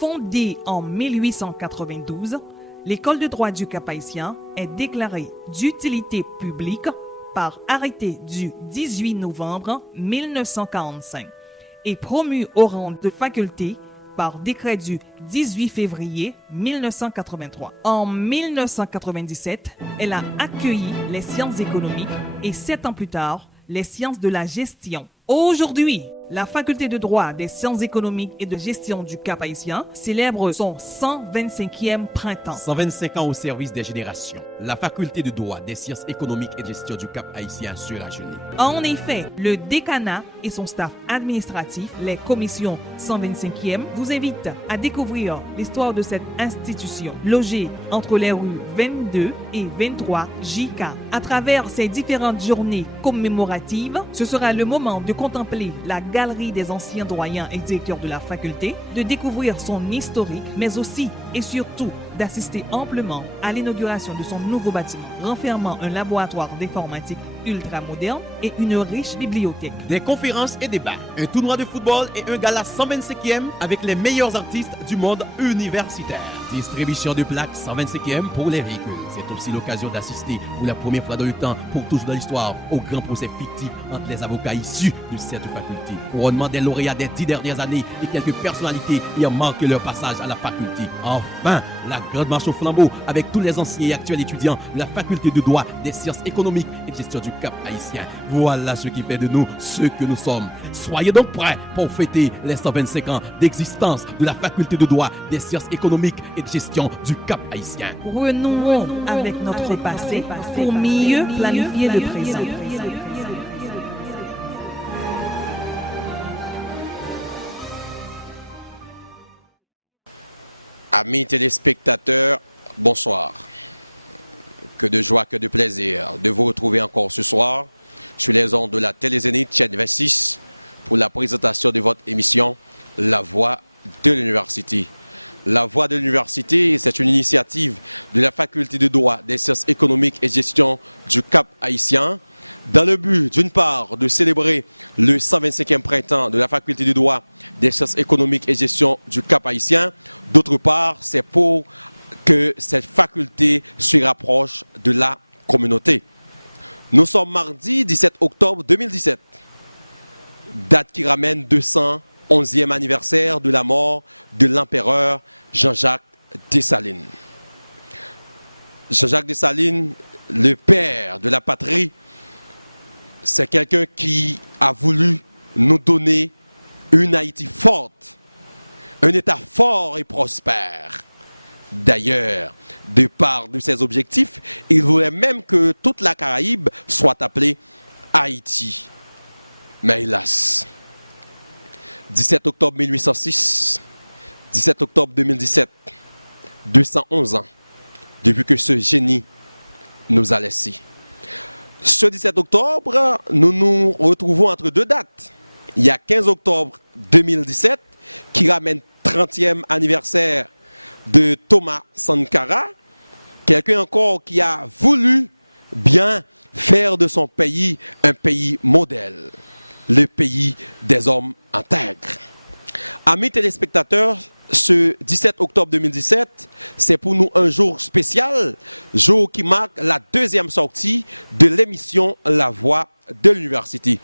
Fondée en 1892, l'École de droit du Cap-Haïtien est déclarée d'utilité publique par arrêté du 18 novembre 1945 et promue au rang de faculté par décret du 18 février 1983. En 1997, elle a accueilli les sciences économiques et 7 ans plus tard, les sciences de la gestion. Aujourd'hui, la faculté de droit des sciences économiques et de gestion du Cap-Haïtien célèbre son 125e printemps. 125 ans au service des générations. La faculté de droit des sciences économiques et de gestion du Cap-Haïtien se rajeunit. En effet, le décanat et son staff administratif, les commissions 125e, vous invitent à découvrir l'histoire de cette institution, logée entre les rues 22 et 23 JK. À travers ces différentes journées commémoratives, ce sera le moment de contempler la galerie des anciens doyens et directeurs de la faculté, de découvrir son historique, mais aussi et surtout d'assister amplement à l'inauguration de son nouveau bâtiment, renfermant un laboratoire d'informatique ultra moderne et une riche bibliothèque. Des conférences et débats, un tournoi de football et un gala 125e avec les meilleurs artistes du monde universitaire. Distribution de plaques 125e pour les véhicules. C'est aussi l'occasion d'assister pour la première fois dans le temps, pour toujours dans l'histoire, au grand procès fictif entre les avocats issus de cette faculté. Couronnement des lauréats des 10 dernières années et quelques personnalités ayant marqué leur passage à la faculté. Enfin, la grande marche au flambeau avec tous les anciens et actuels étudiants de la faculté de droit des sciences économiques et de gestion du Cap-Haïtien. Voilà ce qui fait de nous ce que nous sommes. Soyez donc prêts pour fêter les 125 ans d'existence de la faculté de droit des sciences économiques et de gestion du Cap-Haïtien. Renouons avec notre passé pour mieux planifier le présent. Amis téléspectateurs, bonsoir. Que de joie, que de plaisir de vous retrouver encore ce soir sur les ondes de la Télé-Zénith, chaîne 26, pour la présentation de votre émission La Voix de l'Université. La Voix de l'Université, c'est une initiative de la Faculté de droit des sciences économiques et gestion du Cap-Haïtien, dans le but, d'une part, de célébrer le 125e printemps de la Faculté de droit des sciences économiques et gestion du Cap-Haïtien. D'autre part, c'est pour que cette faculté se rapproche de la communauté. Nous sommes mardi 17 octobre 2017, date qui ramène 211e anniversaire de la mort de l'empereur Jean-Jacques Dessalines. Jean-Jacques Dessalines, le père de la patrie, c'est quelqu'un qui a voulu nous donner une Haïti forte, un État fort et prospère. D'ailleurs, de part de ses objectifs, il voulait même que toute la Caraïbe soit appelée Haïti. Mais hélas, 17 octobre 1806, 17 octobre 2017, 211 ans depuis que ce génie nous a laissés. Ce 17 octobre, nous nous retrouvons entre deux dates. Il y a 15 octobre 2017 qui ramène 30e anniversaire de Thomas Sankara, quelqu'un encore qui a voulu bien faire de son pays un pays modèle, le pays des hommes intègres. Amis téléspectateurs, ce 17 octobre 2017, c'est pour nous un jour spécial, jour qui marque la deuxième sortie de l'émission La Voix de l'Université.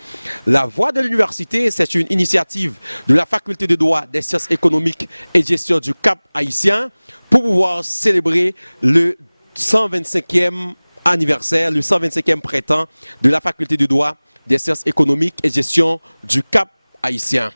La Voix de l'Université, c'est une initiative de la Faculté de droit des sciences économiques et de gestion du Cap-Haïtien pour pouvoir célébrer le 125e anniversaire, le 125e printemps de la Faculté de droit des sciences économiques et de gestion du Cap-Haïtien.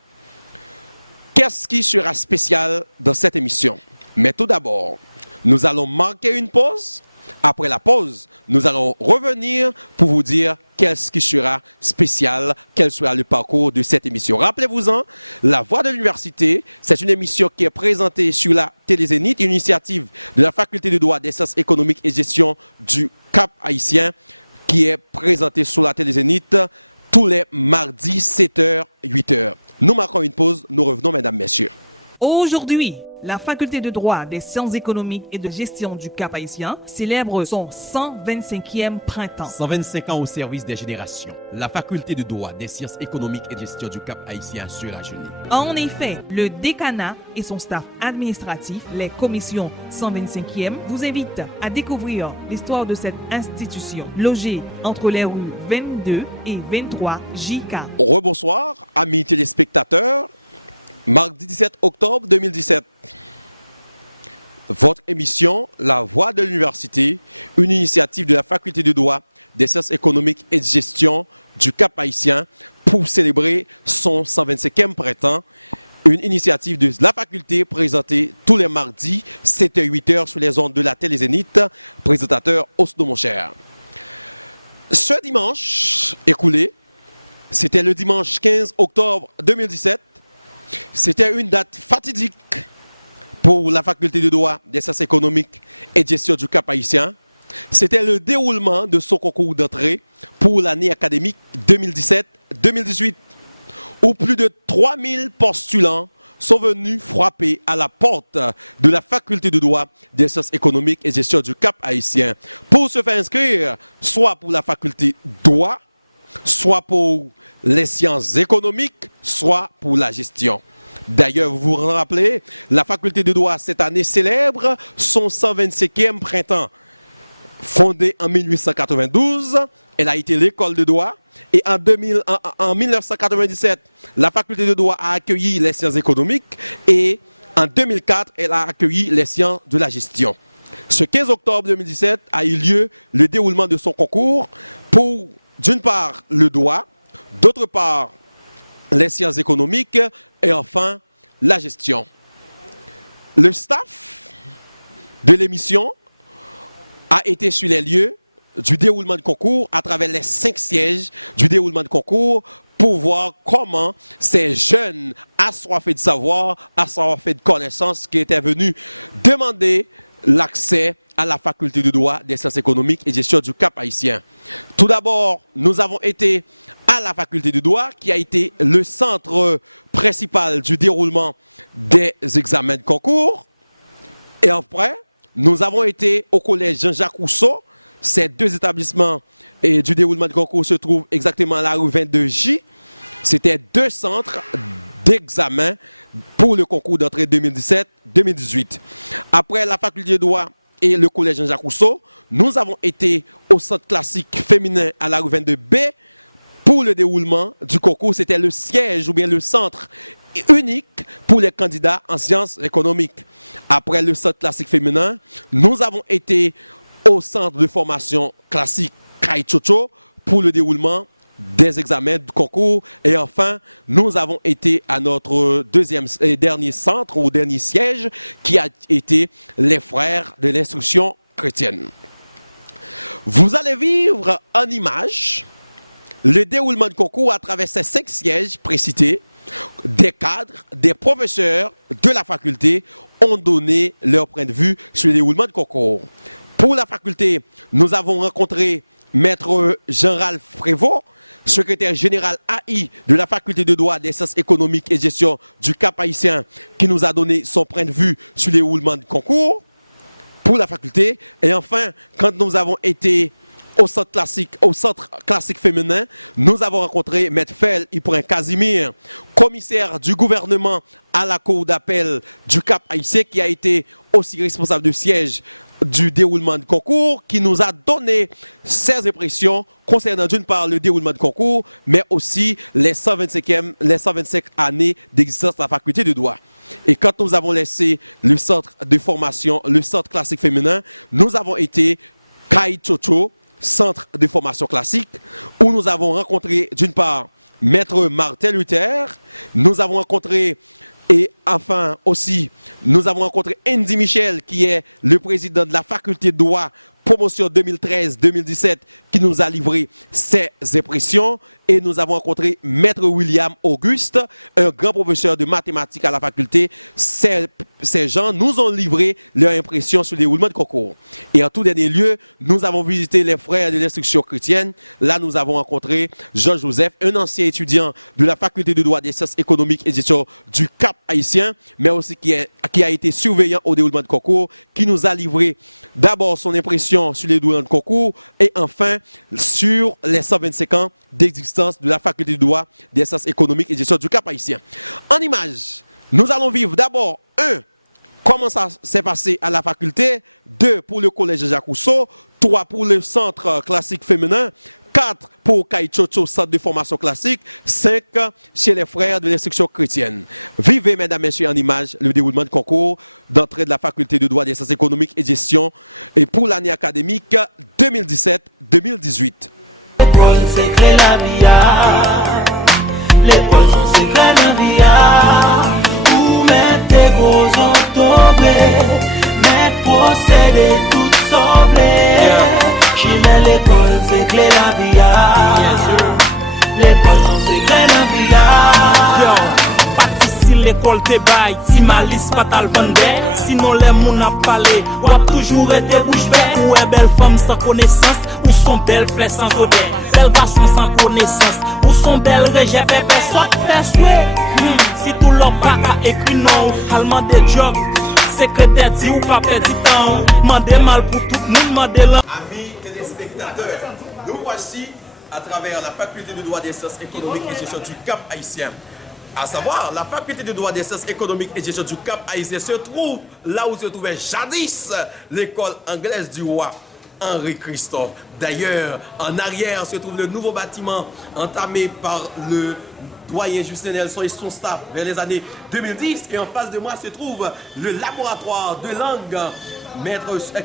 Qu'est-ce qui sera spécial dans cette émission? Mais tout d'abord, nous allons marquer une pause. Après la pause, nous allons revenir pour vous dire qu'est-ce qui sera spécial, quel sera le parcours de cette émission. Rappelez-vous-en, La Voix de l'Université, c'est une émission qui est présentée sur la Télé-Zénith, une initiative de la Faculté de droit des sciences économiques et gestion du Cap-Haïtien, qui est présentée sur la Télé-Zénith tous les mardis 7h, 8h. Nous marquons une pause, nous revenons, mesdames, messieurs. Aujourd'hui, La faculté de droit des sciences économiques et de gestion du Cap-Haïtien célèbre son 125e printemps. 125 ans au service des générations. La faculté de droit des sciences économiques et de gestion du Cap-Haïtien se rajeunit. En effet, le décanat et son staff administratif, les commissions 125e, vous invitent à découvrir l'histoire de cette institution, logée entre les rues 22 et 23 JK. Rebonsoir, amis téléspectateurs. Mardi 17 octobre 2017. Votre émission, La Voix de l'Université, une initiative de la Faculté de droit des sciences économiques et de gestion du Cap-Haïtien pour célébrer son 125e printemps. Une initiative de la faculté présentée tous les mardis, 7h-8h sur les ondes de la Télé Zénith. Présentateur Osno Moncher. Ce dimanche écoulé, c'était le dimanche 15 octobre 2017. C'était une date fatidique pour la faculté de droit des sciences économiques et de gestion du Cap-Haïtien. C'était le déroulement de son concours d'entrée pour l'année académique 2017-2018, où plus de 3000 postulants sont venus frapper à la porte de la faculté de droit des sciences économiques et de gestion du Cap-Haïtien pour se faire inscrire soit pour la faculté droit, soit pour les sciences économiques, soit pour la gestion. D'ailleurs, vous vous rappelez, la faculté de droit cette année célèbre son 125e printemps. Fondée en 1892, elle a été l'école de droit. Et en 1997, la faculté de droit a accueilli les sciences économiques. Et en 2004, elle a accueilli les sciences de la gestion. Ce 15 octobre 2017 a eu lieu le déroulement de son concours pour, d'une part, le droit, d'autre part, les sciences économiques et enfin, la gestion. Le staff de l'émission a été sur les lieux du déroulement de concours à travers les 5 sièges du déroulement de concours pour voir comment ces jeunes assoiffés de savoir, assoiffés de connaissances qui étaient venus demander l'accès à la faculté de droit des sciences économiques et gestion du Cap-Haïtien. Tout d'abord, nous avons été à la faculté de droit qui a été le centre principal du déroulement des examens de concours. Et après, nous avons été au collège Jean-Jacques Rousseau. Ces 2 établissements du déroulement de concours se trouvent exactement à la rue 22J. C'était 2 centres d'examen pour le concours d'entrée 2017-2018. Après la faculté de droit et le collège Jean-Jacques Rousseau, nous avons été au centre classique féminin à la rue 22B pour le déroulement du concours. C'était le siège ou bien le centre unique pour les candidats en sciences économiques. Après le centre classique féminin, nous avons été au centre de formation classique Kaichocho pour le déroulement des examens du concours. Et enfin, nous avons été à notre deuxième et dernier centre ou dernier siège qui a été les frères de l'instruction chrétienne. Vous allez vivre en image le déroulement du concours à travers ces 5 sièges précités. Des cadres, des professeurs de la faculté ont donné leur point de vue sur le déroulement du concours. Pour la faculté, nous avons rencontré Maître Jean-Ralph Prévost, secrétaire général AI de la faculté de droit des sciences économiques et gestion du Cap-Haïtien, qui nous a donné son point de vue sur le déroulement du concours pour la faculté. Et enfin, quand nous avons été au centre classique féminin, nous avons rencontré Maître Fel Iprin Casimir, commissaire du gouvernement à la cour d'appel du Cap-Haïtien, qui a été aussi responsable de siège du déroulement du concours, qui nous a donné ses impressions concernant d'une part le déroulement du concours, mais aussi les 125 années d'existence de la faculté de droit. Et quand nous avons laissé le centre de formation, le centre classique féminin, nous avons été Kaichocho, centre de formation classique, où nous avons rencontré d'une part Maître Martin Luther, nous avons rencontré et enfin aussi nous avons rencontré Andy Michel qui est le président de la faculté de droit promotion 2013-2017 qui nous a livré ses impressions. et nous avons rencontré Maître William Auguste, un grand professeur de mathématiques à la faculté. Ces gens nous ont livré leur impression sur le déroulement de concours. Et en tout dernier lieu, nous avons visité les frères de l'instruction chrétienne. Là, nous avons rencontré Jean-Joseph, un ancien étudiant de la faculté de droit des sciences économiques et gestion du Cap haïtien, mais aussi qui a été surveillant au déroulement de concours, qui nous a livré d'abord son impression sur les déroulements de concours et enfin sur les 125 ans d'existence de la faculté de droit des sciences économiques et gestion du Cap haïtien. En image, nous allons vivre d'abord comment ça s'est passé à la faculté, 2 pour le collège Jacques Rousseau, 3 pour le centre classique féminin, 4 pour Kaichocho, centre de formation classique, 5 chez les frères de l'instruction chrétienne. Vivez, mesdames et messieurs, en image le déroulement de concours d'entrée de la faculté de droit des sciences économiques et gestion et pour l'année académique 2017-2018. L'école, c'est créer la vie. L'école, c'est créer la vie. Où mettre tes gros octobrés, mettre procéder tout semblé. Chez l'école, c'est créer la vie. L'école, c'est créer la vie. Si l'école te baille, si malice pas tal vende, sinon les moun a parlé, ou a toujours été bouche bée. Ou est belle femme sans connaissance, ou son belle fleur sans odeur, belle garçon sans connaissance, ou son belle rejet pépé, soit fait souhait. Si tout leur pas qu'à écrit non, allemand des jobs, secrétaire dit ou pas petit temps, mandé mal pour tout le monde, mandé là. Amis téléspectateurs, nous voici à travers la faculté de droit des sciences économiques et gestion du Cap haïtien. À savoir, la faculté de droit des sciences économiques et gestion du Cap haïtien se trouve là où se trouvait jadis l'école anglaise du roi Henri Christophe. D'ailleurs, en arrière se trouve le nouveau bâtiment entamé par le doyen Justin Nelson et son staff vers les années 2010. Et en face de moi se trouve le laboratoire de langue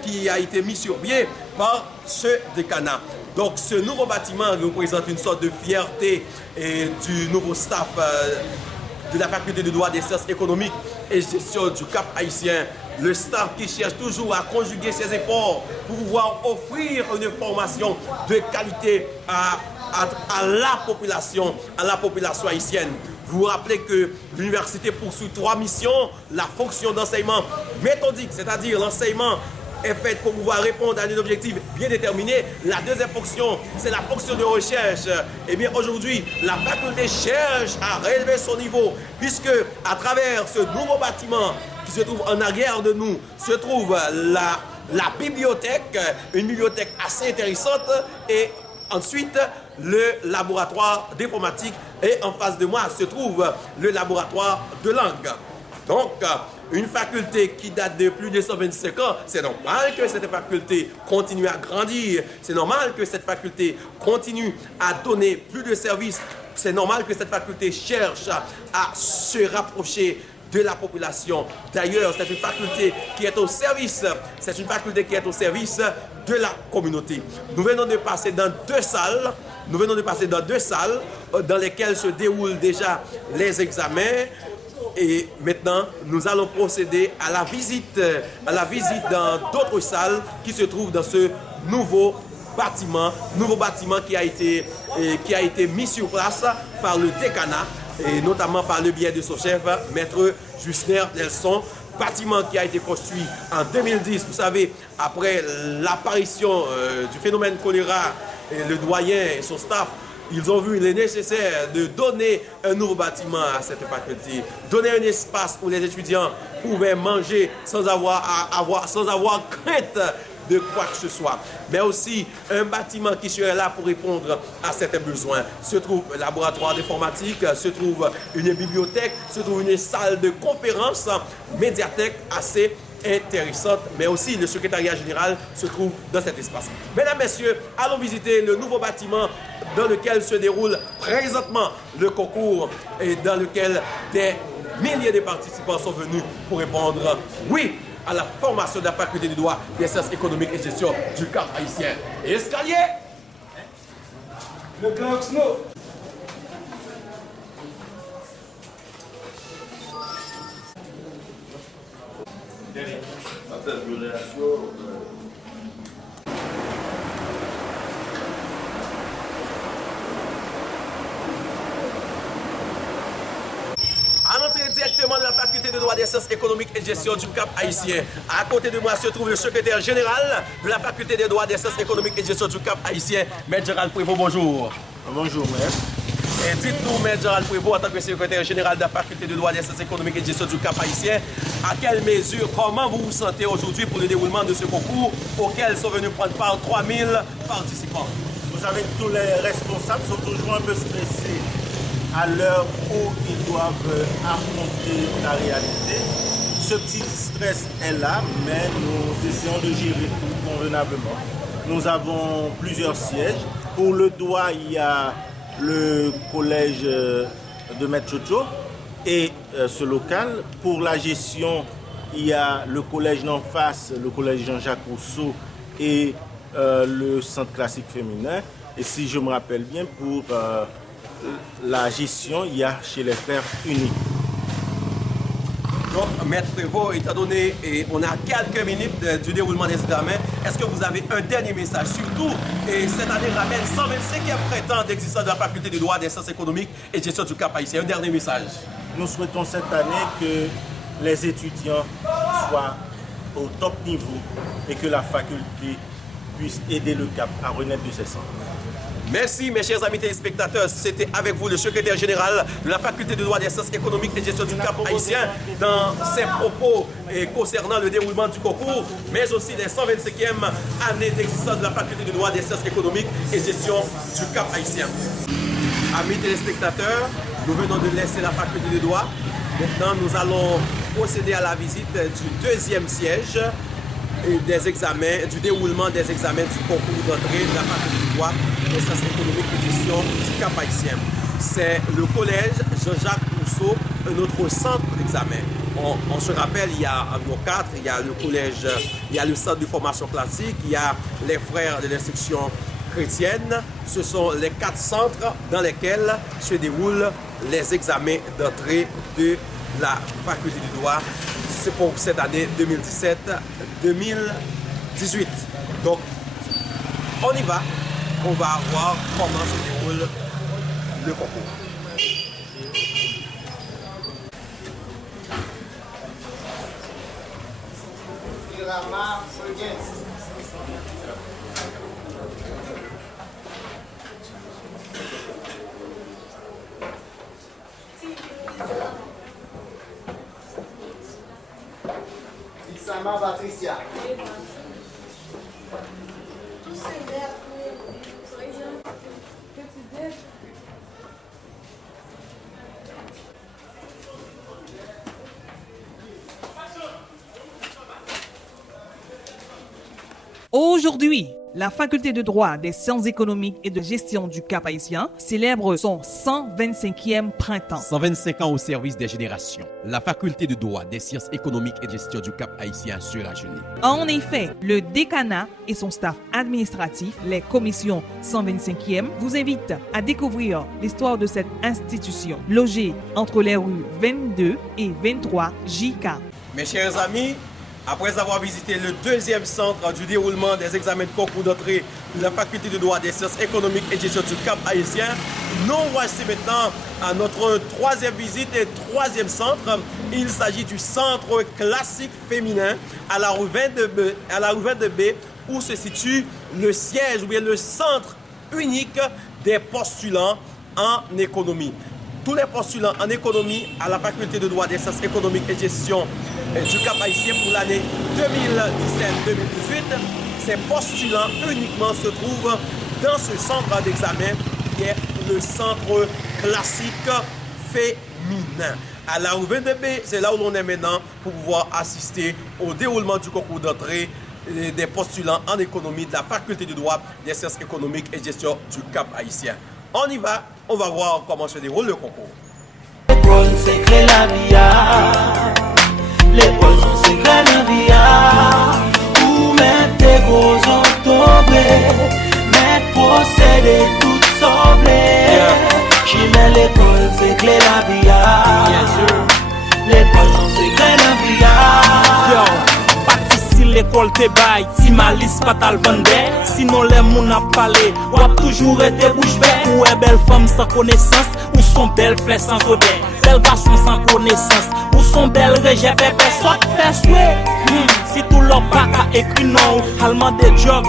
qui a été mis sur pied par ce décanat. Donc ce nouveau bâtiment représente une sorte de fierté du nouveau staff de la faculté de droit des sciences économiques et gestion du Cap haïtien. Le staff qui cherche toujours à conjuguer ses efforts pour pouvoir offrir une formation de qualité à la population haïtienne. Vous vous rappelez que l'université poursuit 3 missions. La fonction d'enseignement méthodique, c'est-à-dire l'enseignement est faite pour pouvoir répondre à un objectif bien déterminé. La deuxième fonction, c'est la fonction de recherche. Et bien aujourd'hui, la faculté cherche à relever son niveau, puisque à travers ce nouveau bâtiment qui se trouve en arrière de nous, se trouve la bibliothèque, une bibliothèque assez intéressante, et ensuite le laboratoire d'informatique, et en face de moi se trouve le laboratoire de langue. Donc, une faculté qui date de plus de 125 ans, c'est normal que cette faculté continue à grandir, c'est normal que cette faculté continue à donner plus de services, c'est normal que cette faculté cherche à se rapprocher de la population. D'ailleurs, c'est une faculté qui est au service, de la communauté. Nous venons de passer dans 2 salles, dans lesquelles se déroulent déjà les examens. Et maintenant, nous allons procéder à la visite dans d'autres salles qui se trouvent dans ce nouveau bâtiment qui a été mis sur place par le décanat et notamment par le biais de son chef, Maître Justin Nelson. Bâtiment qui a été construit en 2010, vous savez, après l'apparition du phénomène choléra, et le doyen et son staff, ils ont vu le nécessaire de donner un nouveau bâtiment à cette faculté, donner un espace où les étudiants pouvaient manger sans avoir crainte de quoi que ce soit, mais aussi un bâtiment qui serait là pour répondre à certains besoins. Se trouve un laboratoire d'informatique, se trouve une bibliothèque, se trouve une salle de conférence, médiathèque assez intéressante, mais aussi le secrétariat général se trouve dans cet espace. Mesdames, messieurs, allons visiter le nouveau bâtiment dans lequel se déroule présentement le concours et dans lequel des milliers de participants sont venus pour répondre oui à la formation de la faculté du droit des sciences économiques et gestion du Cap haïtien. Escalier, le Grand Snow. droit des sciences économiques et de gestion du Cap haïtien. À côté de moi se trouve le secrétaire général de la faculté des droits des sciences économiques et de gestion du Cap haïtien, Maître Gérald Prévost. Bonjour. Bonjour, maître. Et dites-nous, Maître Gérald Prévost, en tant que secrétaire général de la faculté de droit des sciences économiques et de gestion du Cap haïtien, à quelle mesure, comment vous vous sentez aujourd'hui pour le déroulement de ce concours auquel sont venus prendre part 3000 participants? Vous savez, tous les responsables sont toujours un peu stressés à l'heure où ils doivent affronter la réalité. Ce petit stress est là, mais nous essayons de gérer convenablement. Nous avons plusieurs sièges. Pour le droit, il y a le collège de Maître Chocho et ce local. Pour la gestion, il y a le collège d'en face, le collège Jean-Jacques Rousseau et le centre classique féminin. Et si je me rappelle bien, pour la gestion, il y a chez les frères uniques. Donc, Maître Prévost, étant donné on a quelques minutes du déroulement des examens, est-ce que vous avez un dernier message? Surtout, cette année ramène 125e printemps d'existence de la faculté de droit des sciences économiques et de gestion du Cap haïtien. Un dernier message. Nous souhaitons cette année que les étudiants soient au top niveau et que la faculté puisse aider le Cap à renaître de ses cendres. Merci mes chers amis téléspectateurs, c'était avec vous le secrétaire général de la faculté de droit des sciences économiques et de gestion du Cap haïtien dans ses propos concernant le déroulement du concours, mais aussi les 125e années d'existence de la faculté de droit des sciences économiques et de gestion du Cap haïtien. Amis téléspectateurs, nous venons de laisser la faculté de droit. Maintenant, nous allons procéder à la visite du deuxième siège des examens, du déroulement des examens du concours d'entrée de la faculté de droit des sciences économiques et de gestion du Cap haïtien. C'est le collège Jean-Jacques Rousseau, notre centre d'examen. On se rappelle, il y a environ 4, il y a le collège, il y a le centre de formation classique, il y a les frères de l'instruction chrétienne. Ce sont les 4 centres dans lesquels se déroulent les examens d'entrée de la faculté du droit. C'est pour cette année 2017-2018. Donc, on y va. On va voir comment se déroule le concours. Sama Patricia. Aujourd'hui, la faculté de droit des sciences économiques et de gestion du Cap haïtien célèbre son 125e printemps. 125 ans au service des générations. La faculté de droit des sciences économiques et de gestion du Cap haïtien se rajeunit. En effet, le décanat et son staff administratif, les commissions 125e, vous invitent à découvrir l'histoire de cette institution, logée entre les rues 22 et 23 JK. Mes chers amis, après avoir visité le deuxième centre du déroulement des examens de concours d'entrée de la faculté de droit des sciences économiques et de gestion du Cap haïtien, nous voici maintenant à notre troisième visite et troisième centre. Il s'agit du centre classique féminin à la rue 22B où se situe le siège ou bien le centre unique des postulants en économie. Tous les postulants en économie à la faculté de droit des sciences économiques et de gestion du Cap haïtien pour l'année 2017-2018, ces postulants uniquement se trouvent dans ce centre d'examen qui est le centre classique féminin. À la rue 22B, c'est là où l'on est maintenant pour pouvoir assister au déroulement du concours d'entrée des postulants en économie de la faculté de droit des sciences économiques et de gestion du Cap haïtien. On y va, on va voir comment se déroule le concours. C'est clair la vie, l'école sont secrets la vie, où mettre tes gros octobrés, mettre procédés tout semblé. Chez l'école c'est clair la vie, l'école sont secrets la vie. Si l'école te baille, si malice pas tal vende, sinon les moun a parlé, ou a toujours été bouche bée. Ou est belle femme sans connaissance, ou son belle flèche sans odeur. bel garçon sans connaissance. Ou son bel rejet, pépé, soit fait souhait. Si tout l'on pas qu'à écrire non, allemand des jobs.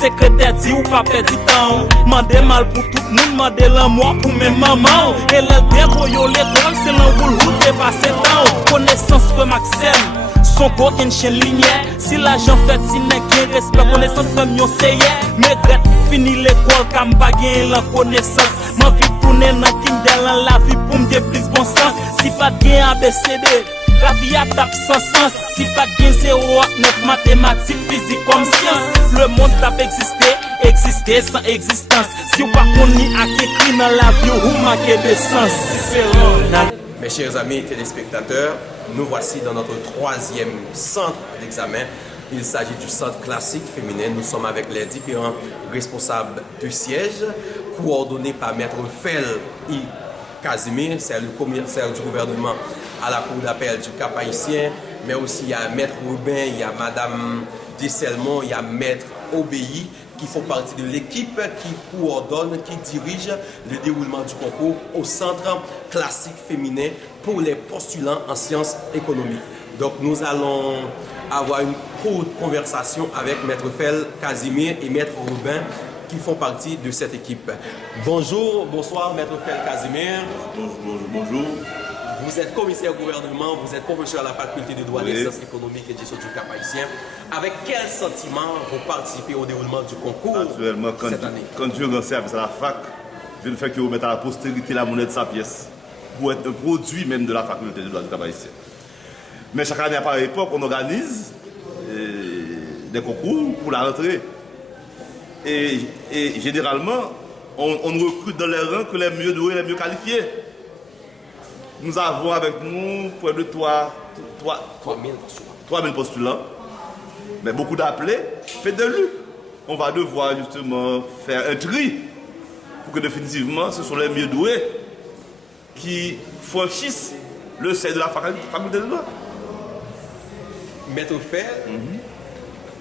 Secrétaire dit ou pas perdu temps. Mandez mal pour tout le monde, mandez l'amour pour mes mamans. Et le déroyo l'étoile, c'est l'enroule route et passer temps. Connaissance pour Maxime, son coquin chez lignère. Si l'argent fait si n'est qu'un respect, connaissance fait mieux c'est. Mais grette fini l'école, comme pas gagner la connaissance. Ma vie tourner dans Kindle, la vie pour me plus bon sens. Si pas gagner ABCD. La vie a tape sans sens. Si pas de 0 à 9 mathématiques, physique comme science. Le monde tape exister sans existence. Si vous pas connu à écrit dans la vie, vous manquez de sens. Différent. Mes chers amis téléspectateurs, nous voici dans notre 3e centre d'examen. Il s'agit du centre classique féminin. Nous sommes avec les différents responsables du siège, coordonnés par Maître Fel I. Casimir, c'est le commissaire du gouvernement à la cour d'appel du Cap Haïtien, mais aussi il y a Maître Rubin, il y a Madame Disselmont, il y a Maître Obéi, qui font partie de l'équipe qui coordonne, qui dirige le déroulement du concours au centre classique féminin pour les postulants en sciences économiques. Donc nous allons avoir une courte conversation avec Maître Fel Casimir et Maître Rubin, qui font partie de cette équipe. Bonjour, bonsoir, Maître Fel Casimir. Bonjour. Vous êtes commissaire au gouvernement, vous êtes professeur à la faculté de droit des sciences économiques et de gestion du Cap Haïtien. Avec quel sentiment vous participez au déroulement du concours cette année? Quand je rends service à la fac, je ne fais que remettre à la postérité la monnaie de sa pièce pour être un produit même de la faculté de droit du Cap Haïtien. Mais chaque année, à pareille époque, on organise des concours pour la rentrée. Et généralement, on recrute dans les rangs que les mieux doués, les mieux qualifiés. Nous avons avec nous près de 3000 postulants, mais beaucoup d'appelés, peu d'élus. On va devoir justement faire un tri pour que définitivement ce sont les mieux doués qui franchissent le seuil de la faculté de droit. Maître Fel,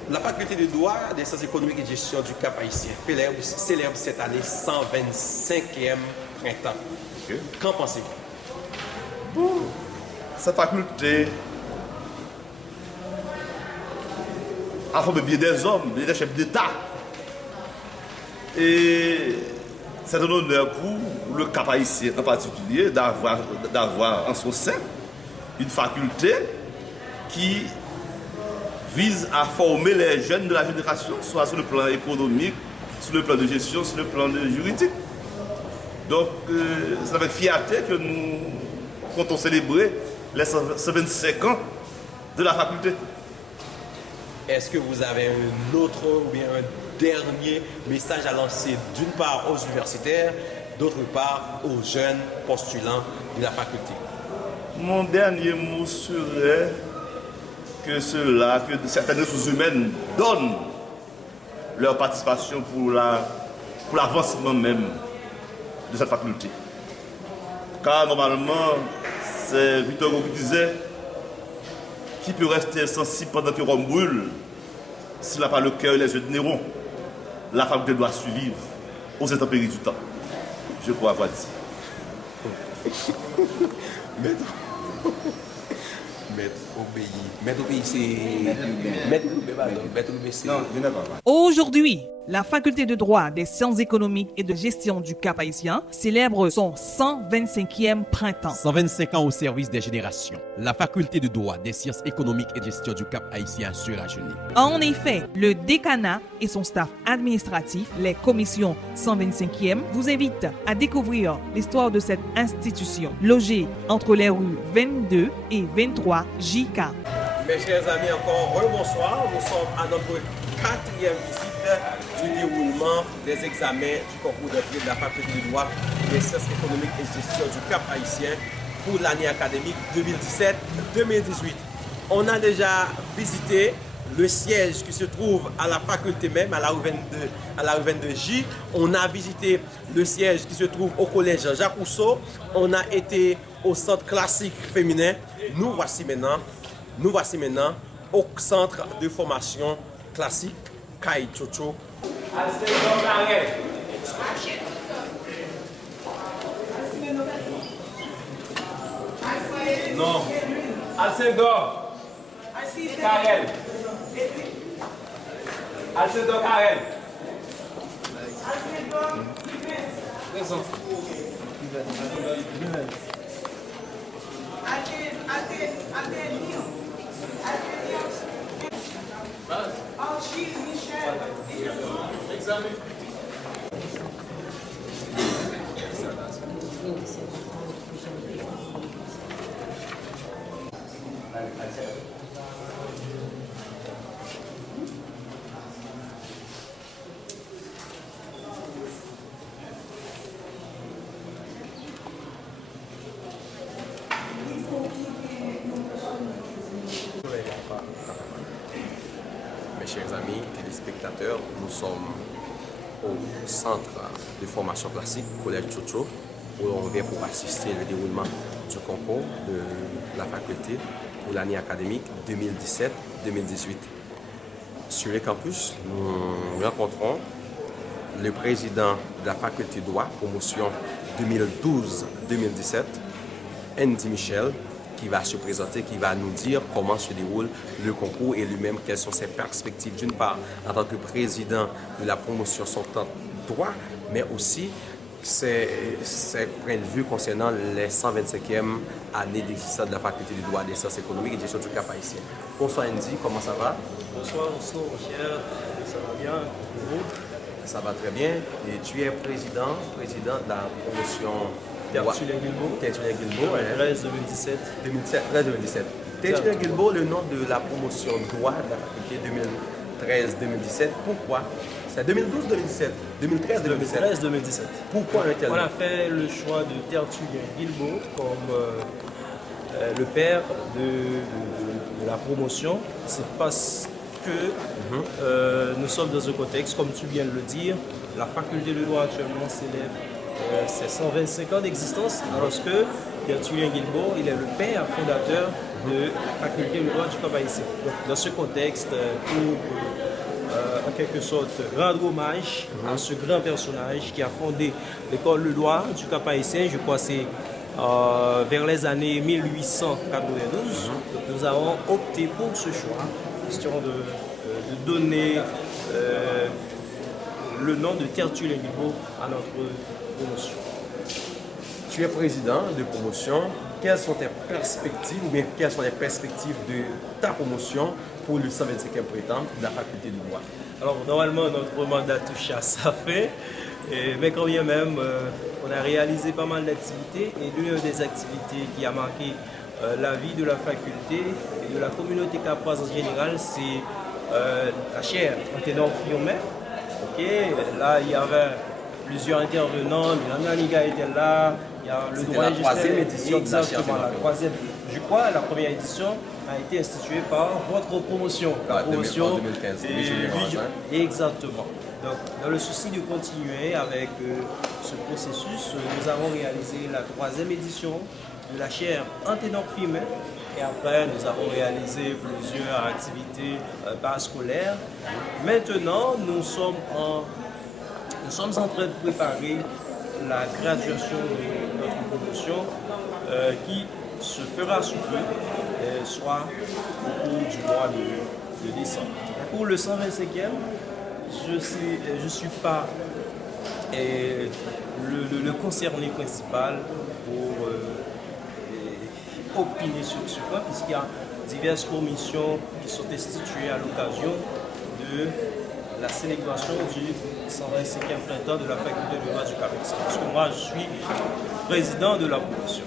la faculté de droit des sciences économiques et de gestion du Cap Haïtien célèbre cette année 125e printemps. Okay. Qu'en pensez-vous? Cette faculté a formé bien des hommes, des chefs d'État. Et c'est un honneur pour le Cap Haïtien en particulier d'avoir en son sein une faculté qui vise à former les jeunes de la génération, soit sur le plan économique, sur le plan de gestion, sur le plan juridique. Donc, c'est avec fierté que nous comptons célébrer les 125 ans de la faculté. Est-ce que vous avez un autre ou bien un dernier message à lancer d'une part aux universitaires, d'autre part aux jeunes postulants de la faculté? Mon dernier mot serait que certaines ressources humaines donnent leur participation pour l'avancement même de cette faculté. Car normalement, c'est Victor Hugo qui disait qui peut rester insensible pendant que Rome brûle s'il n'a pas le cœur et les yeux de Néron. La faculté doit survivre aux intempéries du temps. Je crois avoir dit. Maître Obéi. Maître Obéi, c'est... Maître Obéi, c'est... Aujourd'hui, la faculté de droit des sciences économiques et de gestion du Cap Haïtien célèbre son 125e printemps. 125 ans au service des générations. La faculté de droit des sciences économiques et de gestion du Cap Haïtien se rajeunit. En effet, le décanat et son staff administratif, les commissions 125e, vous invitent à découvrir l'histoire de cette institution, logée entre les rues 22 et 23 JK. Mes chers amis, encore rebonsoir. Nous sommes à notre 4e visite du déroulement des examens du concours d'entrée de la faculté de droit des sciences économiques et de gestion du Cap Haïtien pour l'année académique 2017-2018. On a déjà visité le siège qui se trouve à la faculté même, à la rue 22J. On a visité le siège qui se trouve au collège Jacques Rousseau. On a été au centre classique féminin. Nous voici maintenant au centre de formation classique Kai Chocho. Non. Alcindor. Karel. Alcindor Karel. Présent. Mes chers amis téléspectateurs, nous sommes au centre de formation classique, Collège Tchotcho, où on vient pour assister au déroulement du concours de la faculté pour l'année académique 2017-2018. Sur le campus, nous rencontrons le président de la faculté de droit, promotion 2012-2017, Andy Michel, qui va se présenter, qui va nous dire comment se déroule le concours et lui-même quelles sont ses perspectives, d'une part en tant que président de la promotion sortante droit, mais aussi ses points de vue concernant les 125e années d'existence de la faculté du droit, des sciences économiques et de gestion du Cap haïtien. Bonsoir Andy, comment ça va? Bonsoir, mon cher, ça va bien? Ça va très bien. Et tu es président de la promotion Tertullien Guilbeault. Tertullien Guilbeault, 13-2017. 13-2017. Tertullien Guilbeault, le nom de la promotion droit de la faculté 2013-2017. Pourquoi? C'est 2012-2017, 2013-2017. Pourquoi un tel nom? On a fait le choix de Tertullien Guilbeault comme le père de la promotion. C'est parce que nous sommes dans un contexte, comme tu viens de le dire, la faculté de droit actuellement célèbre ses 125 ans d'existence, alors que Tertullien Guilbeault, il est le père fondateur de la faculté de droit du Cap haïtien. Donc, dans ce contexte, pour en quelque sorte rendre hommage à ce grand personnage qui a fondé l'école de droit du Cap haïtien, je crois que c'est vers les années 1892, donc, nous avons opté pour ce choix, question de donner le nom de Tertullien Guilbeault à notre promotion. Tu es président de promotion. Quelles sont tes perspectives ou bien quelles sont les perspectives de ta promotion pour le 125e printemps de la faculté du droit? Alors, normalement, notre mandat touche à sa fin, mais quand bien même, on a réalisé pas mal d'activités et l'une des activités qui a marqué la vie de la faculté et de la communauté capoise en général, c'est la chaire Anténor Fiumet. Là, il y avait plusieurs intervenants, Milan Aniga était là, il y a le droit la troisième édition de la chaire. Exactement, la troisième. Je crois la première édition a été instituée par votre promotion. La promotion 2015. Exactement. Donc, dans le souci de continuer avec ce processus, nous avons réalisé la troisième édition de la chaire Anténor Fiumet. Et après, nous avons réalisé plusieurs activités parascolaires. Maintenant, nous sommes en train de préparer la graduation de notre promotion qui se fera sous peu, soit au cours du mois de décembre. Pour le 125e, je ne suis pas le concerné principal pour opiner sur ce point, puisqu'il y a diverses commissions qui sont instituées à l'occasion de la célébration du 125e printemps de la faculté de droit du Cap haïtien. Parce que moi, je suis président de la promotion.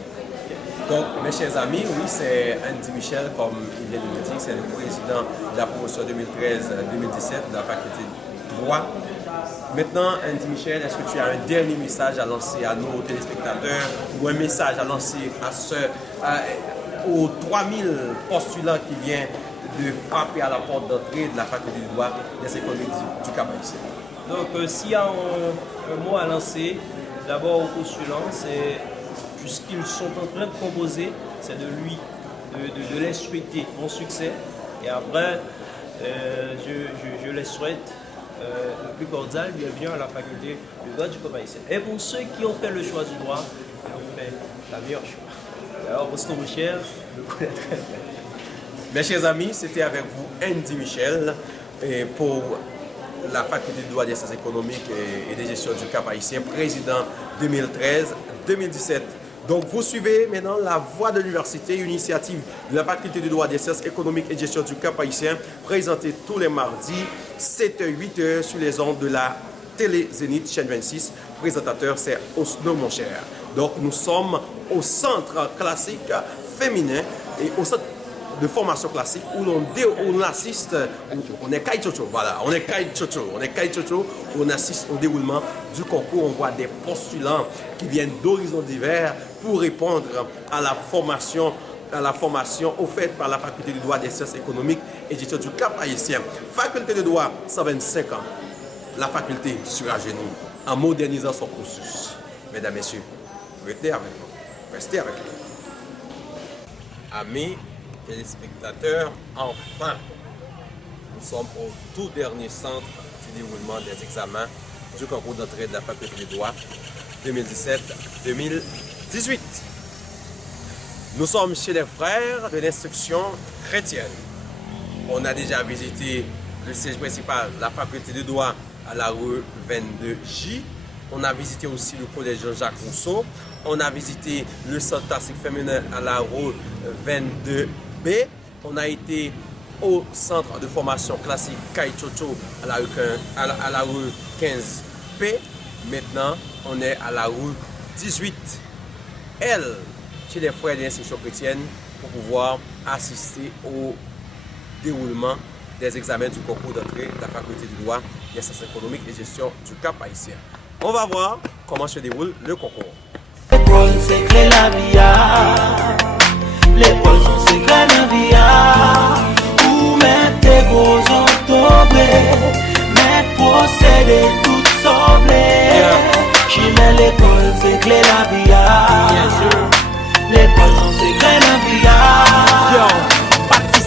Donc, mes chers amis, oui, c'est Andy Michel, comme il vient de le dire, c'est le président de la promotion 2013-2017 de la faculté de droit. Maintenant, Andy Michel, est-ce que tu as un dernier message à lancer à nos téléspectateurs ou un message à lancer aux 3000 postulants qui viennent de frapper à la porte d'entrée de la faculté de droit des écoles du Cap haïtien? Donc, s'il y a un mot à lancer, d'abord aux postulants, c'est puisqu'ils sont en train de composer, c'est de les souhaiter bon succès. Et après, je les souhaite le plus cordial bienvenue à la faculté de droit du Cap haïtien. Et pour ceux qui ont fait le choix du droit, ils ont fait la meilleure choix. Alors, Boston Michel, le connaît très bien. Mes chers amis, c'était avec vous Andy Michel et pour la faculté de droit des sciences économiques et de gestion du Cap haïtien, président 2013-2017. Donc vous suivez maintenant la voie de l'université, une initiative de la faculté de droit des sciences économiques et de gestion du Cap haïtien, présentée tous les mardis, 7h-8h sur les ondes de la Télé Zénith, chaîne 26. Présentateur, c'est Osno, mon cher. Donc nous sommes au centre classique féminin et au centre de formation classique où on assiste, on est Kaichocho, voilà, on est Kaichocho, on assiste au déroulement du concours, on voit des postulants qui viennent d'horizons divers pour répondre à la formation offerte par la faculté de droit des sciences économiques et de gestion du Cap haïtien. Faculté de droit, 125 ans, la faculté sera génie en modernisant son cursus. Mesdames, Messieurs, restez avec nous, restez avec nous. Amis téléspectateurs, enfin, nous sommes au tout dernier centre du déroulement des examens du concours d'entrée de la faculté de droit 2017-2018. Nous sommes chez les frères de l'instruction chrétienne. On a déjà visité le siège principal de la faculté de droit à la rue 22J. On a visité aussi le collège Jean-Jacques Rousseau. On a visité le centre classique féminin à la rue 22B. On a été au centre de formation classique Kaichocho à la rue 15P. Maintenant, on est à la rue 18L chez les frères de l'instruction chrétienne pour pouvoir assister au déroulement des examens du concours d'entrée de la faculté de droit des sciences économiques et gestion du Cap haïtien. On va voir comment se déroule le concours. L'école, c'est clé la vie. L'école, son secret la vie. Où mettre tes gros octobrés, mettre procédés toutes semblées. J'y mets l'école, c'est clé la vie. L'école, son secret la vie.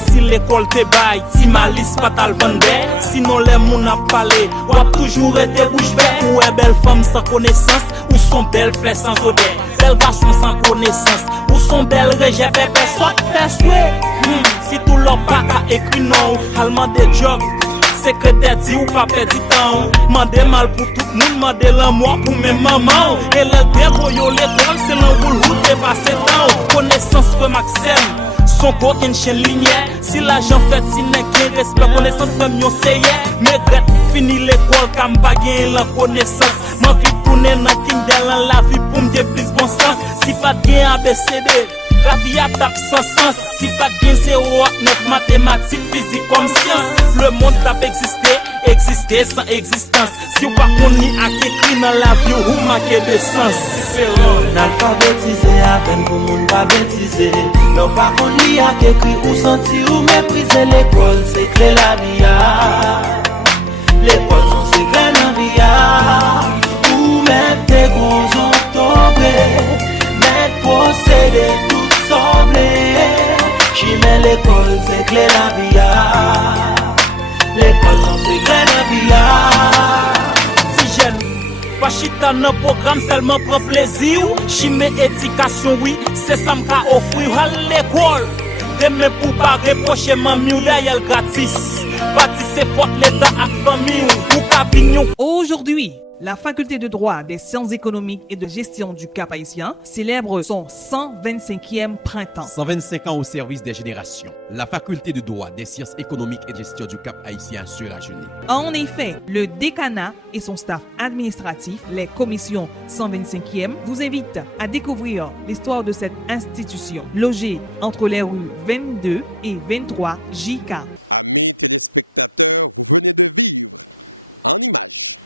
Si l'école te baille, si malice pas tal vende, sinon les moun a parlé, ou a toujours été bouche bée. Ou est belle femme sans connaissance, ou son belle fleur sans odeur. Belle garçon sans connaissance, ou son belle rejet fait personne fait souhait. Si tout leur pas qu'à écrit non, allemand des jobs. Secrétaire dit ou pas perdu temps. Mandez mal pour tout le monde, mandez l'amour pour mes mamans. Et le déroyo l'école, c'est l'enroule route et passer temps. Connaissance peut Maxime. Son coquin chez lignère. Si l'argent fait si n'est qu'un respect, connaissance même yon seye. Mais grette fini l'école, comme bagay la connaissance. M'en vie tourner dans Kindle en la vie pour me dire plus bon sens. Si pas bien ABCD, la vie a tape sans sens. Si pas bien 0 à 9 mathématiques, physique comme science. Le monde tape exister sans existence. Si ou pas qu'on y a écrit dans la vie ou manquer de sens. Analphabétisé avec mon monde pas bêtisé. Non pas qu'on y a écrit ou senti ou mépriser. L'école c'est clé la vie. L'école son secret la vie. Où mettre tes gros octobrés, mettre procédés toutes semblées. J'y mets l'école c'est clé la vie. L'école son secret la vie. Si jeune, pas chita dans programme seulement pour plaisir. Chimé éducation oui, c'est ça m'ka offrir à l'école. Demain pour pas reprocher mamie ou derrière gratis. Bâti c'est porte l'état à famille ou capignon. Aujourd'hui, la faculté de droit des sciences économiques et de gestion du Cap haïtien célèbre son 125e printemps. 125 ans au service des générations. La faculté de droit des sciences économiques et de gestion du Cap haïtien sera génie. En effet, le décanat et son staff administratif, les commissions 125e, vous invitent à découvrir l'histoire de cette institution, logée entre les rues 22 et 23 JK. Amis téléspectateurs, vous venez de vivre en images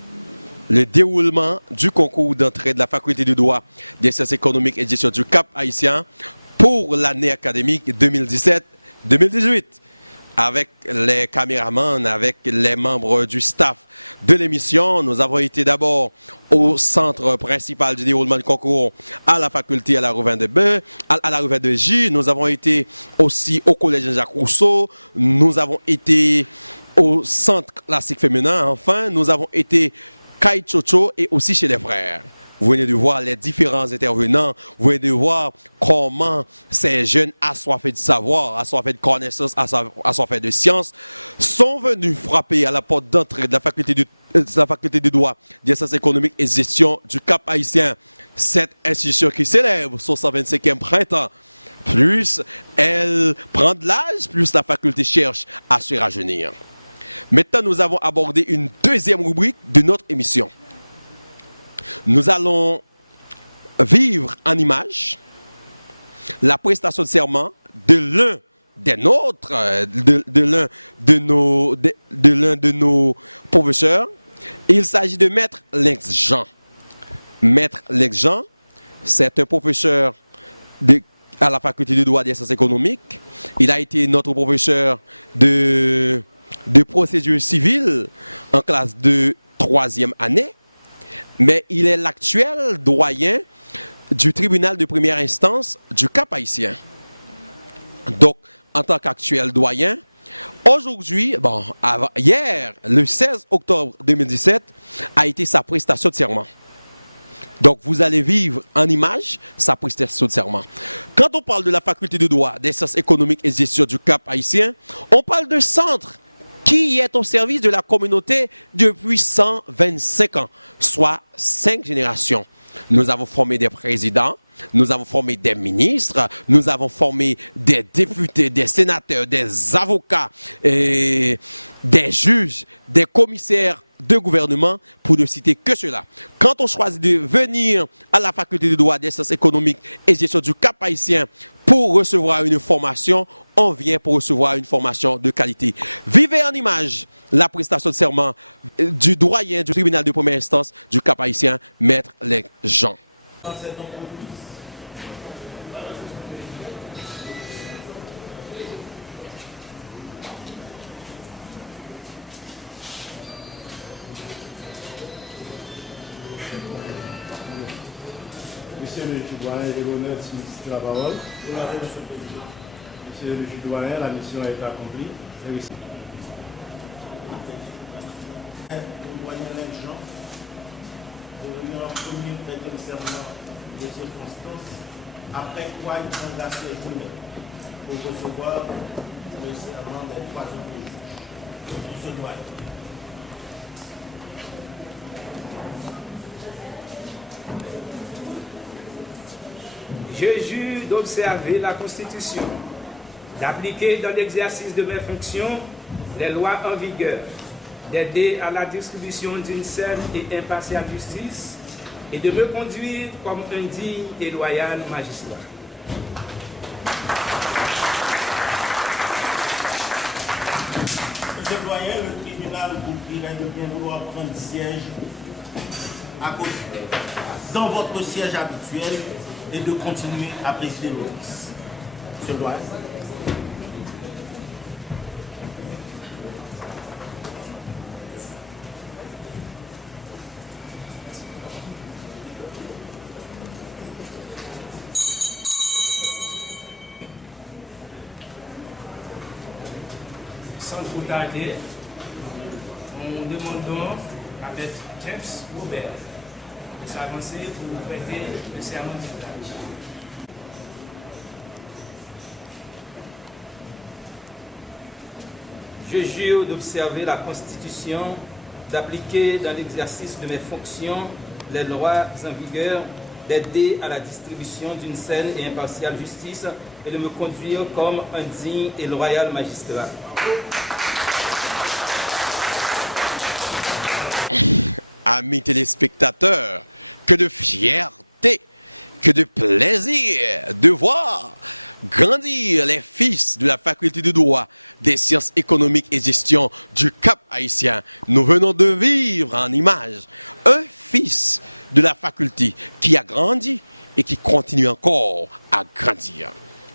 le déroulement du concours d'entrée de la faculté de droit des sciences économiques et de gestion du Cap haïtien pour l'année académique 2017-2018. Avec les caméramans, avec les membres du staff de l'émission, nous avons été d'abord au centre principal du déroulement du concours à la faculté à la rue 22B, à la rue 22J. Nous avons été aussi au collège Jean-Jacques Rousseau. Nous avons été au centre classique féminin. Enfin, nous avons été Kaichocho et aussi chez les frères. vous venez de voir les différents intervenants, vous venez de voir comment ces jeunes assoiffés de savoir, assoiffés de connaissances, assoiffés de sciences, sont venus frapper à la porte d'entrée de la faculté de droit, des sciences économiques et gestion du Cap haïtien. Cette institution qui célèbre son 125e printemps. Plus elle prend de l'âge, plus la faculté cherche à se rajeunir. Maintenant, nous avons abordé une deuxième rubrique de notre émission. Nous allons vivre en image la prestation de serment de l'un des nôtres, de l'un de nos professeurs. Il s'agit de Maître Lex-Jean. Maître Lex-Jean, c'est un professeur à la faculté de droit des sciences économiques. Il a été notre professeur de procédure civile en classe de 3e année, mais il est l'actuel doyen du tribunal de première instance du Cap haïtien. Donc, en tant qu'actuel doyen, aujourd'hui, hier, le 16 octobre 2017, a été sa prestation de serment. Donc, vous allez vivre en image sa prestation de serment. Quand on parle de la faculté de droit, des sciences économiques et gestion du Cap haïtien, on parle de centre qui est au service de la communauté depuis 125 ans, soit 5 générations. Nous avons formé des présidents, nous avons formé des ministres, nous avons formé des députés, des sénateurs, des avocats, des juges, des commissaires de gouvernement, pour ne citer que cela. Quand on choisit de venir à la faculté de droit des sciences économiques et gestion du Cap haïtien pour recevoir une formation, on vient pour recevoir une formation de qualité. Vivez en image la prestation de serment du doyen du tribunal de première instance du Cap haïtien, Maître Lex-Jean. Monsieur le juge doyen, j'ai l'honneur de solliciter la parole. Monsieur le juge doyen, la mission a été accomplie. Le doyen Lex-Jean, de venir en premier prêter le serment de circonstances, après quoi il prendra ses journées pour recevoir le serment des 3 autres juges. Monsieur le doyen. Je jure d'observer la Constitution, d'appliquer dans l'exercice de mes fonctions les lois en vigueur, d'aider à la distribution d'une saine et impartiale justice et de me conduire comme un digne et loyal magistrat. Monsieur le doyen, le tribunal vous prierait de bien vouloir prendre siège à côté, dans votre siège habituel, et de continuer à présider l'audience. Monsieur le doyen. Sans trop tarder, nous demandons à M. James Robert de s'avancer pour prêter le serment du pledge. Je jure d'observer la Constitution, d'appliquer dans l'exercice de mes fonctions les lois en vigueur, d'aider à la distribution d'une saine et impartiale justice et de me conduire comme un digne et loyal magistrat. Amis téléspectateurs, que de fierté, que de plaisir de voir grandir les fils de la faculté de droit des sciences économiques et gestion du Cap haïtien. Nous venons de vivre en image un fils de la faculté qui a grandi et qui continue encore à grandir.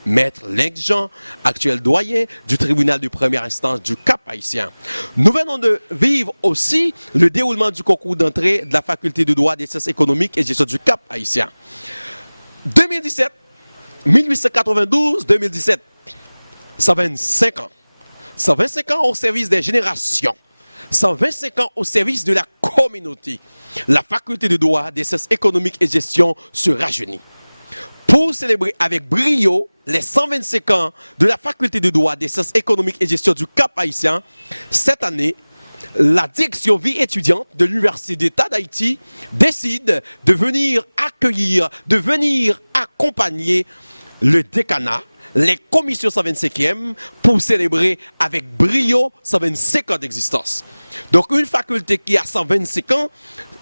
Maître Lex-Jean, actuel doyen du tribunal de première instance du Cap haïtien. Nous venons de vivre aussi le déroulement du concours d'entrée de la faculté de droit des sciences économiques et gestion du Cap haïtien. 2017, 1892-2017, 125 ans. 125 ans au service des générations. 125 ans au service de la communauté. La faculté de droit, des sciences économiques et gestion se rajeunit. Pour célébrer avec brio les 125 ans de la faculté de droit, des sciences économiques et gestion du Cap-Haïtien, cette année, la direction vie étudiante de l'Université d'État d'Haïti décide de venir accueillir, de venir accompagner le décanat, les commissions 125e pour célébrer avec brio 125 ans d'existence. Donc une faculté qui a 125 ans,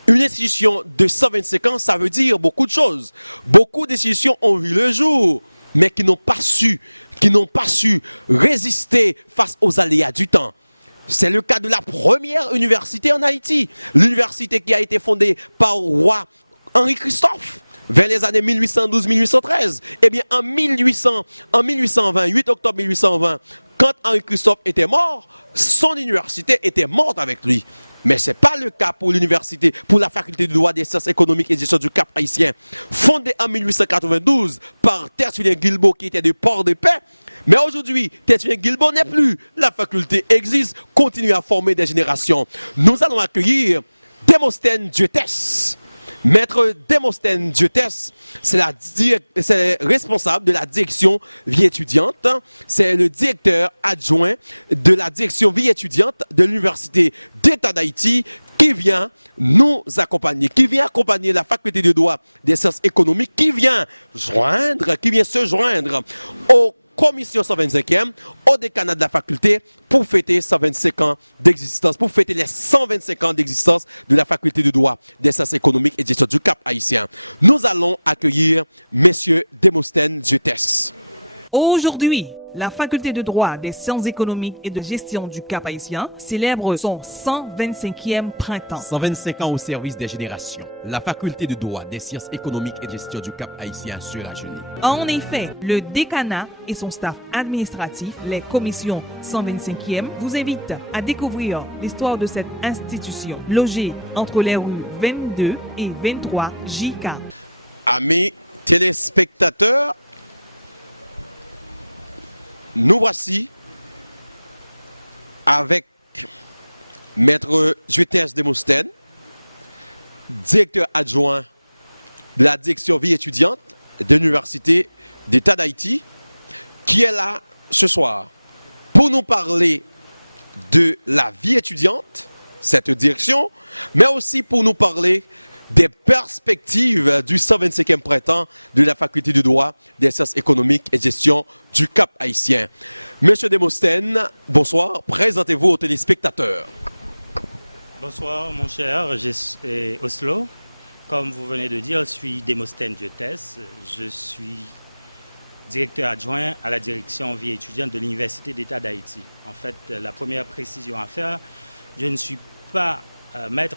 une institution de 125 ans, ça veut dire beaucoup de choses. Beaucoup d'institutions ont vu le jour, mais qui n'ont pas su résister face aux aléas du temps. C'est le cas de la première université en Haïti, l'université qui a été fondée par le roi Henri Christophe vers les années 1812-1813. Eh bien, en 1820, 8 octobre 1820, quand Henri Christophe était mort, son université était morte avec lui. Mais ce n'est pas le cas pour l'université, pour la faculté de droit des sciences économiques et de gestion du Cap-Haïtien, fondée en 1892 par Tertullien Guilbeault qui était de Port-de-Paix. Mais aujourd'hui, Tertullien Guilbeault n'est plus. La faculté existe, continue à former des générations. Nous allons accueillir Démosthène Dieuthès. Maître Démosthène Dieuthès, c'est responsable de la direction vie étudiante. C'est le directeur adjoint de la direction vie étudiante de l'Université d'État d'Haïti qui vient nous accompagner, qui vient accompagner la faculté de droit des sciences économiques, qui vient se joindre aux commission 125e, au décanat de la faculté pour fêter 125 ans d'existence, pour fêter les 125 ans d'existence de la faculté de droit des sciences économiques et de gestion du Cap-Haïtien. Nous allons accueillir Messieurs Démosthène Dieuthès. Aujourd'hui, la faculté de droit des sciences économiques et de gestion du Cap-Haïtien célèbre son 125e printemps. 125 ans au service des générations. La faculté de droit des sciences économiques et de gestion du Cap-Haïtien se rajeunit. En effet, le décanat et son staff administratif, les commissions 125e, vous invitent à découvrir l'histoire de cette institution, logée entre les rues 22 et 23 JK. Amis téléspectateurs, nous voici avec Maître Dieuthès Démosthène, directeur adjoint de la direction vie étudiante de l'Université d'État d'Haïti, qui est là ce soir pour nous parler de la vie étudiante, cette direction, mais aussi pour nous parler des perspectives du 125e printemps de la faculté de droit des sciences économiques et gestion du Cap-Haïtien. Monsieur Démosthène, bonsoir. Présentez-vous aux téléspectateurs. Bonsoir mon cher, Oslo. Comme vous venez de dire, je suis Démosthène Dieuthès. Je suis directeur adjoint à la direction vie étudiante de l'Université d'État d'Haïti. En fait, la première précision à faire, je ne suis pas maître,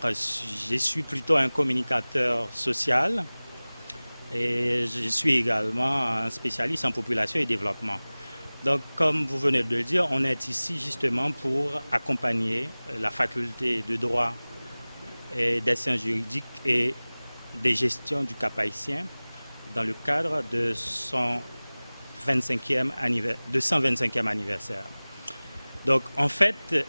je suis plutôt un communicateur social et je suis également un spécialiste en population et développement. Donc, comme vous venez de le dire, on est ici justement pour accompagner la faculté de droit et des sciences juridiques et des gestions du Cap-Haïtien dans le cadre de son 125e anniversaire. Donc, en fait,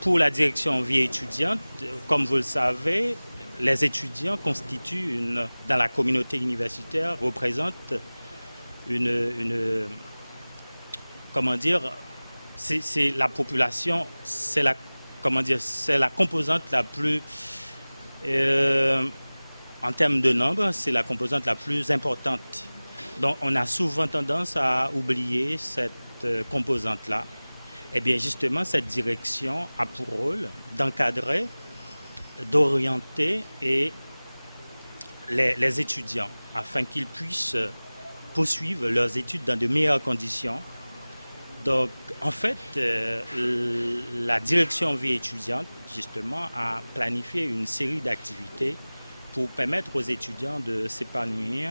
pour la direction vie étudiante, comme vous le savez, les étudiants constituent, dans la communauté universitaire, représentent c'est la population, c'est la composante la plus, en termes de nombre, c'est la composante la plus importante. Donc on a souvent tendance à oublier cette composante-là. Eh bien, justement, cette direction a pour rôle d'encadrer, d'orienter les étudiants afin qu'ils puissent poursuivre leurs études dans de meilleures conditions. Donc, en fait, la direction vie étudiante, justement, a planifié une série d'activités pour permettre aux étudiants de s'épanouir,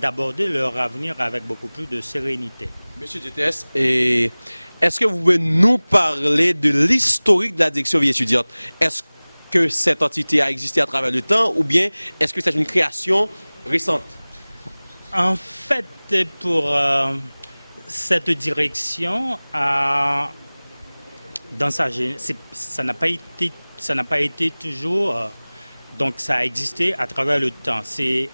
d'aborder leur avenir avec beaucoup plus de sérénité. Monsieur Dieuthès, est-ce que vous pouvez nous parler de l'historique de la direction vie étudiante? Est-ce que cette entité a existé à travers le temps ou bien est-ce que c'est une création récente? En fait, pour cette direction a ça n'a pas été toujours, donc ça a existé à travers le temps. C'est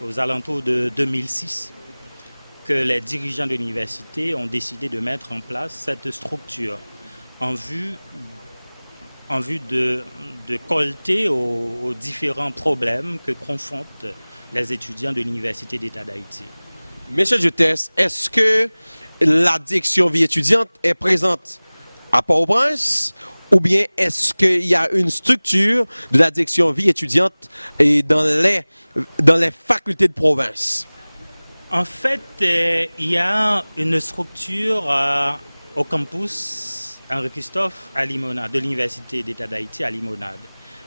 aux alentours de 2006 que les dirigeants de l'université ont décidé de mettre en place cette structure en vue de colter aux différents problèmes que confrontent les étudiants de l'Université d'État d'Haïti. Monsieur Jutès, est-ce que la direction vie étudiante est présente à Port-au-Prince ou bien est-ce qu'il y a une structure de la direction vie étudiante et dans les facultés de province? En fait, il y a une structure au campus Henri-Christophe à Limonade, de l'Université d'État d'Haïti à Limonade.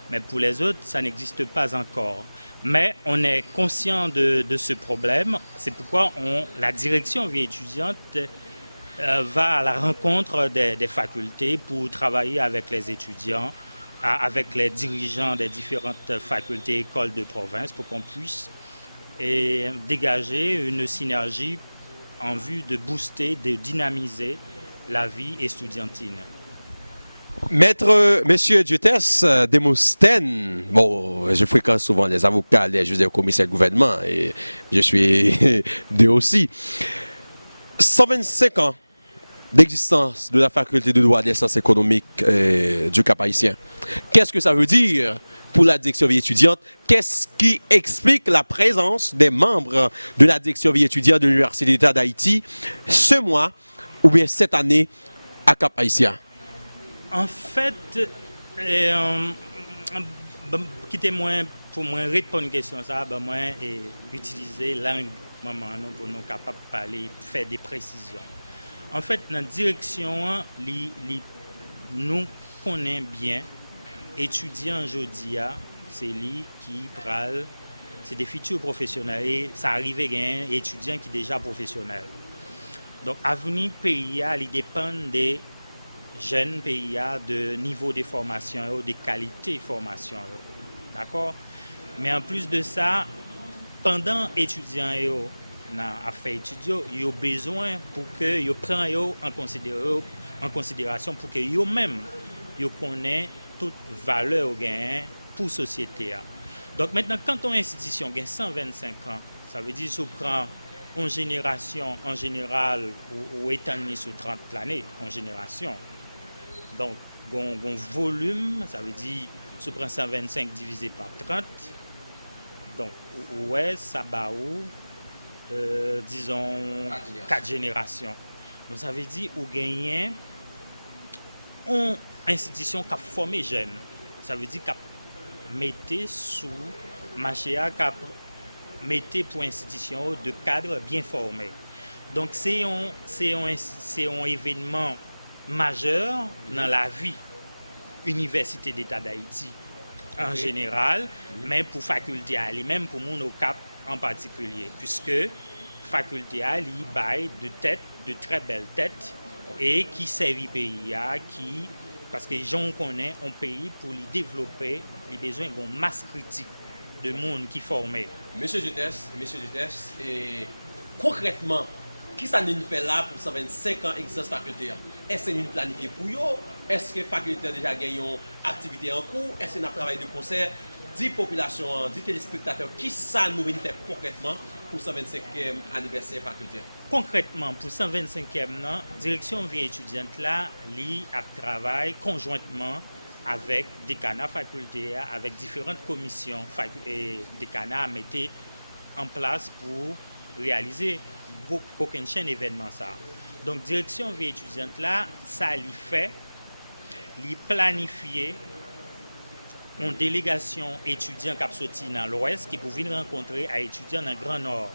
Mais pour les autres, ça n'existe pas encore. Mais on est conscient de ce problème. C'est pourquoi la direction vie étudiante va à la rencontre des facultés pour travailler avec les étudiants, avec les dirigeants des différentes facultés et écoles de province pour qu'on puisse dégager une synergie en vue de booster, de dynamiser la vie estudiantine. Monsieur Jutès Demosthène, bon, je fréquente souvent les avocats, les juges et les commissaires de gouvernement, et je suis d'eux aussi. 125 ans d'existence de la faculté de droit des sciences économiques du Cap-Haïtien. Qu'est-ce que ça veut dire pour la direction vie étudiante? Qu'est-ce qui explique la présence des membres de la direction vie étudiante de l'Université d'État d'Haïti ce mois ou bien cette année à Cap-Haïtien? En fait, quittez-moi pour moi répondre à une question, ça, moi utiliser langue maman pour nous capables de parler, faire des précisions. En fait, dans la direction, nous connaissons bien étudiants aujourd'hui, c'est lui qui parle, c'est des futurs professionnels et ça arrive à un étudiant qui est déjà professionnel. Donc, l'avenir pays, il dépend des jeunes pays, de niveau de formation, de qualité de formation. D'accord? Mais en plus de ça, pendant étudiants dans affaires étudiants, ils ont besoin pour que ils prennent en considération pour que eux-mêmes ils connaissent toute valeur pour la société. Donc maintenant, quand une institution a 125 ans, ça veut dire qu'on prend une génération en général ou étalé sur 30 années en génération. Donc, un volume, ça veut dire qu'on prend 125 divisé par 30. Donc, ouais, ça va disons, 4 générations. Donc, ça veut dire qu'on gagne une institution qui a formé jeunes. Ça veut dire qu'on mettait sous marché, qu'on mettait pour institution de cadres bien formés. Donc, c'est un événement majeur dans la vie Université d'État d'Haïti en général, mais pour faculté Ali, même pour mon Cap en particulier, puisque faculté Ali baille de très belles têtes et qui servit pays parce que les gens connaissent un pays pour les développer, les besoins d'une masse critique de monde qui formé. Monsieur Jutès, et concrètement, qui ça nous fait là pour 125 ans d'existence faculté? Est-ce que nous planifions pour eux? Est-ce que la faculté a déjà gagné une activité en cours? Est-ce qu'on a travaillé de concert? 10 populations, 10 téléspectateurs, qui ça nous fait concrètement pour 125e anniversaire faculté? Concrètement, pour 125e, direction vie étudiante là, li a travaillé conjointement avec des canaux faculté, avec différentes commissions des canaux à mettre en place pour réaliser aucun chaîne événement ça. Donc direction vie étudiante là, ça lui fait lui planifier une délégation étudiant qui a sorti dans l'Ouest qui pour venir rencontrer à étudiants dans le Grand Nord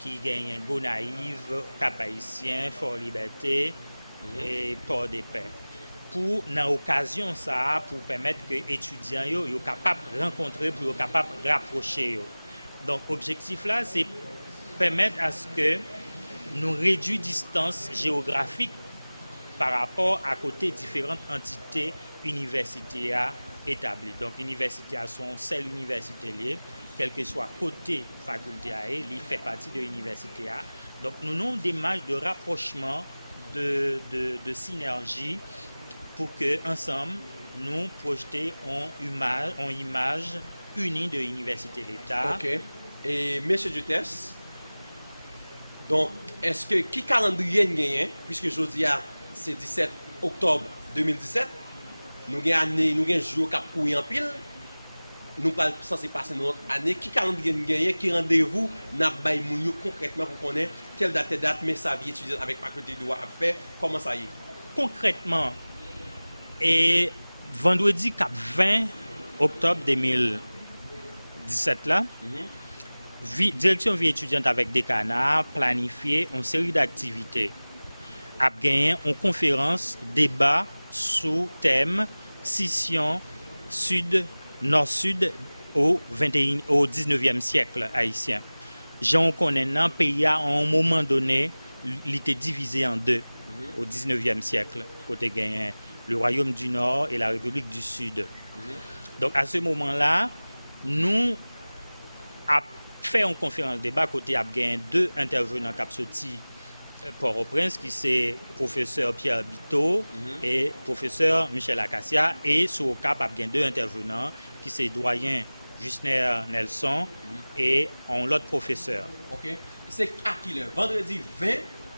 qui gagnent Gonaïve, Cap-Haïtien, Fort-Liberté et Port-des-Paix. Pour dans l'occasion ça pour permettre que les étudiants soient capables de rencontrer, pour être capables de rapprocher. Donc l'objectif là c'est permettre à ce que nous réduisons distance géographique par rapport à côté différentes entités universitaires établies. Donc l'université a son seule université libre, quel que soit côté faculté il fait partie de l'université. Donc nous avons des démarches de rapprochement de synergie pour que ensemble nous projeter en image unie de l'Université d'État. OK. Et M. Duterte, donc, est-ce que qui calendrier nous gagne, puisque je dis c'est 17 octobre 2017, nous gagnons jour cap courir en pile, nous pas censé passer notre année, qui calendrier nous gagne, qui rendez-vous n'a bay moun concrètement pour connaître telle date mais ça vie étudiante avec faculté de droit à faire, comment ça y est? Concrètement, et vendredi cap 20 octobre 2017 là, direction vie étudiante avec Décanat planifié une série d'activités. A gagné une conférence débat sous thème scission nord-sud au 19e siècle haïtien. Jean connaît un pays à un moment donné, il était divisé en deux au 19e siècle, côté gagné le Royaume du Nord et la République du Sud. Donc à ce moment-là, nous avons fait une conférence débat côté a gagné deux intervenants qui sont sortis Port-au-Prince, qui c'est professeur Pierre Bito et professeur Michel Acacia, et sur le cap a gagné deux intervenants qui c'est doyen Justner Nelson et l'autre professeur. OK. C'est à quelle heure? Vendredi 20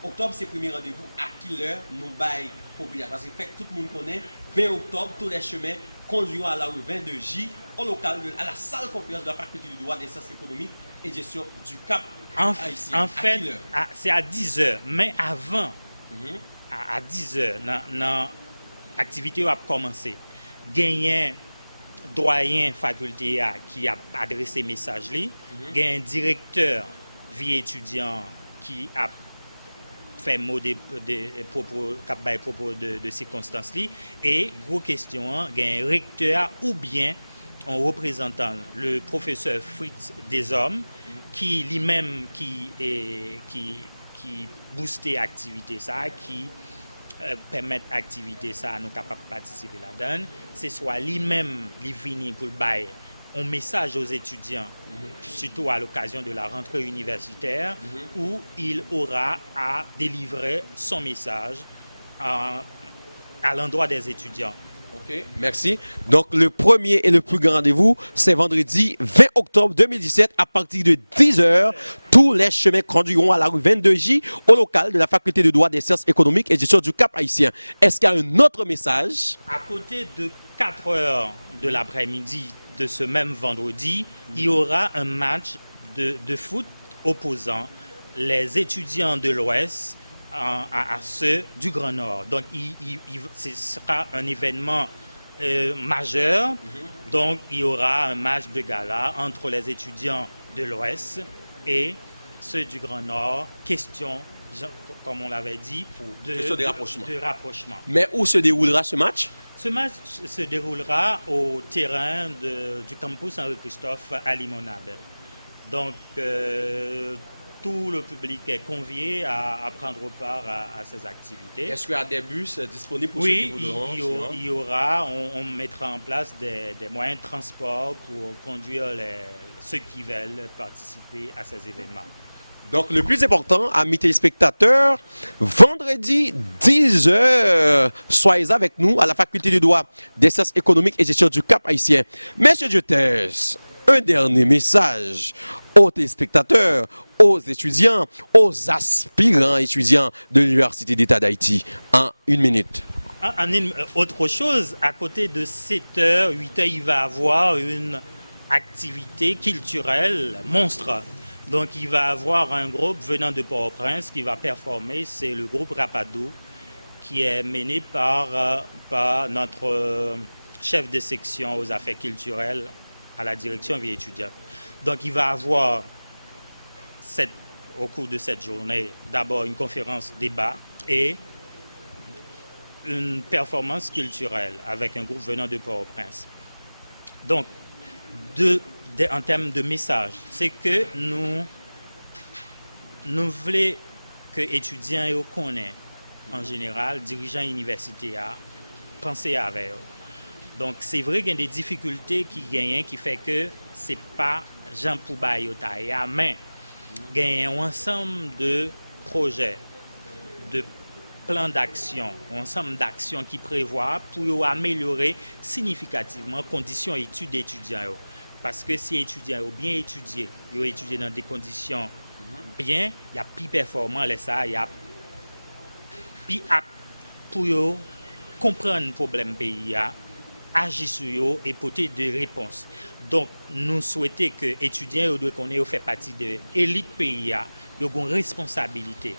octobre, c'est le premier rendez-vous. À quelle heure nous baillons population? Parce que fait, tout le monde connaît 20 octobre, tous les chemins conduisant à la rue 22J, au local, à la salle conférence de la faculté du droit des sciences économiques et gestion du Cap. En fait, c'est à 10h, mais avant, à 10h, l'activité a commencé. Gagné doyen faculté qui a adressé message, gagné un directeur vie étudiant qui a fait mot des propos de circonstances et gros question gagné un recteur ou bien en représentant le professeur Fritz Deshommes qui lui-même qui boostait l'activité ça, qui permet l'activité ça nous capable participer là-dedans, c'est soit lui-même lui venir pour le bail un message aux étudiants, surtout à l'occasion de la rentrée universitaire, où il aura à délivrer son message à l'endroit des étudiants. OK, merci. Donc, le premier et le plus grand rendez-vous, c'est vendredi 20 octobre 2017 à partir de 10h. Tous les chemins conduiront à la rue 22J au local de la faculté de droit des sciences économiques et gestion du Cap haïtien. Est-ce qu'il y a un autre message? À côté de 4h de l'après-midi de ce même vendredi, il y aura un match de foot opposant les étudiants de l'Ouest à ceux du Grand Nord. Donc, ce sera un événement majeur. Donc, il y aura un match de gala entre les étudiants de l'Ouest et ceux du Grand Nord. Question, comme on l'avait dit, de rapprochement. Mais où se déroulera ce match? Ce match se déroulera au terrain du campus Henri-Christophe à Limonade. Donc, tout le public est convié à prendre part à ces activités. Est-ce qu'il y a des bus disponibles pour ceux qui voudront? Il y aura, on mettra en place des moyens de transport pour conduire ceux qui veulent participer à ces événements. Donc, le plus important, amis téléspectateurs, vendredi 10h, soyez avec nous à la faculté de droit des sciences économiques et gestion du Cap haïtien. Monsieur Duterte, un dernier message aux téléspectateurs, aux étudiants, aux aspirants étudiants de l'Université d'État d'Haïti en une minute. Autre chose, à côté de 7h, 8h, il va y avoir une activité culturelle monstre. Donc, il va y avoir un groupe venant de Port-au-Prince qui va performer. C'est le groupe Rapadou qui est mené par notre chef de section aux affaires culturelles à la direction vie étudiante. Donc, il va y avoir au cours de cette journée d'abord une conférence débat et une performance culturelle avec un groupe venant de Port-au-Prince. Donc, en termes de message, c'est que nous voulons que les étudiants et connaissent en général, dirigeants universitaires, penser avec eux. Donc, c'est vrai qu'il y a des difficultés qui fait que ce n'est pas Jean Poubaï au taille, mais il y a un ensemble de projets, de plan d'action, un ensemble d'actions qui prévoit pour améliorer significativement les conditions d'études des étudiants. Parce que si les étudiants ont bien étudié, ils ont étudié dans des conditions bien, il y a plus performant, il y a plus apte pour eux comprendre le problème pays, agir sur eux et porter des réponses. Donc, nous souhaitons que les étudiants doivent faire partie de l'élite pays, ils ont une responsabilité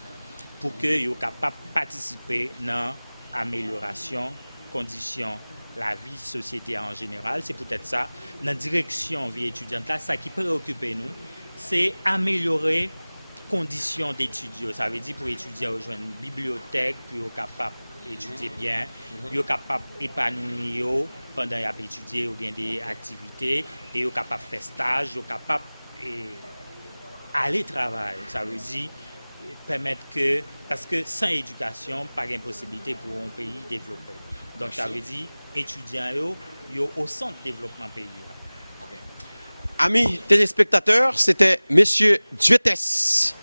pour qu'ils soient capables de participer dans l'amélioration des conditions de la vie société en général. C'est peut-être ça, dans la direction vie étudiante, là, ça qui préoccupe nous, c'est améliorer les conditions d'études. Ça veut dire pour étudier, rejoindre une bibliothèque, puis ils sont capables d'étudier bien, ils sont capables d'épanouir pendant qu'ils ont étudié, ou bien des activités, et ils sont capables de faire stage, ils sont capables d'aller travailler. Ça veut dire permettre que, parce que sans éducation, pas de possibilité pour un pays développé. Donc ça veut dire étudiants yo au centre du développement pays. Amis téléspectateurs, c'était Monsieur Duetes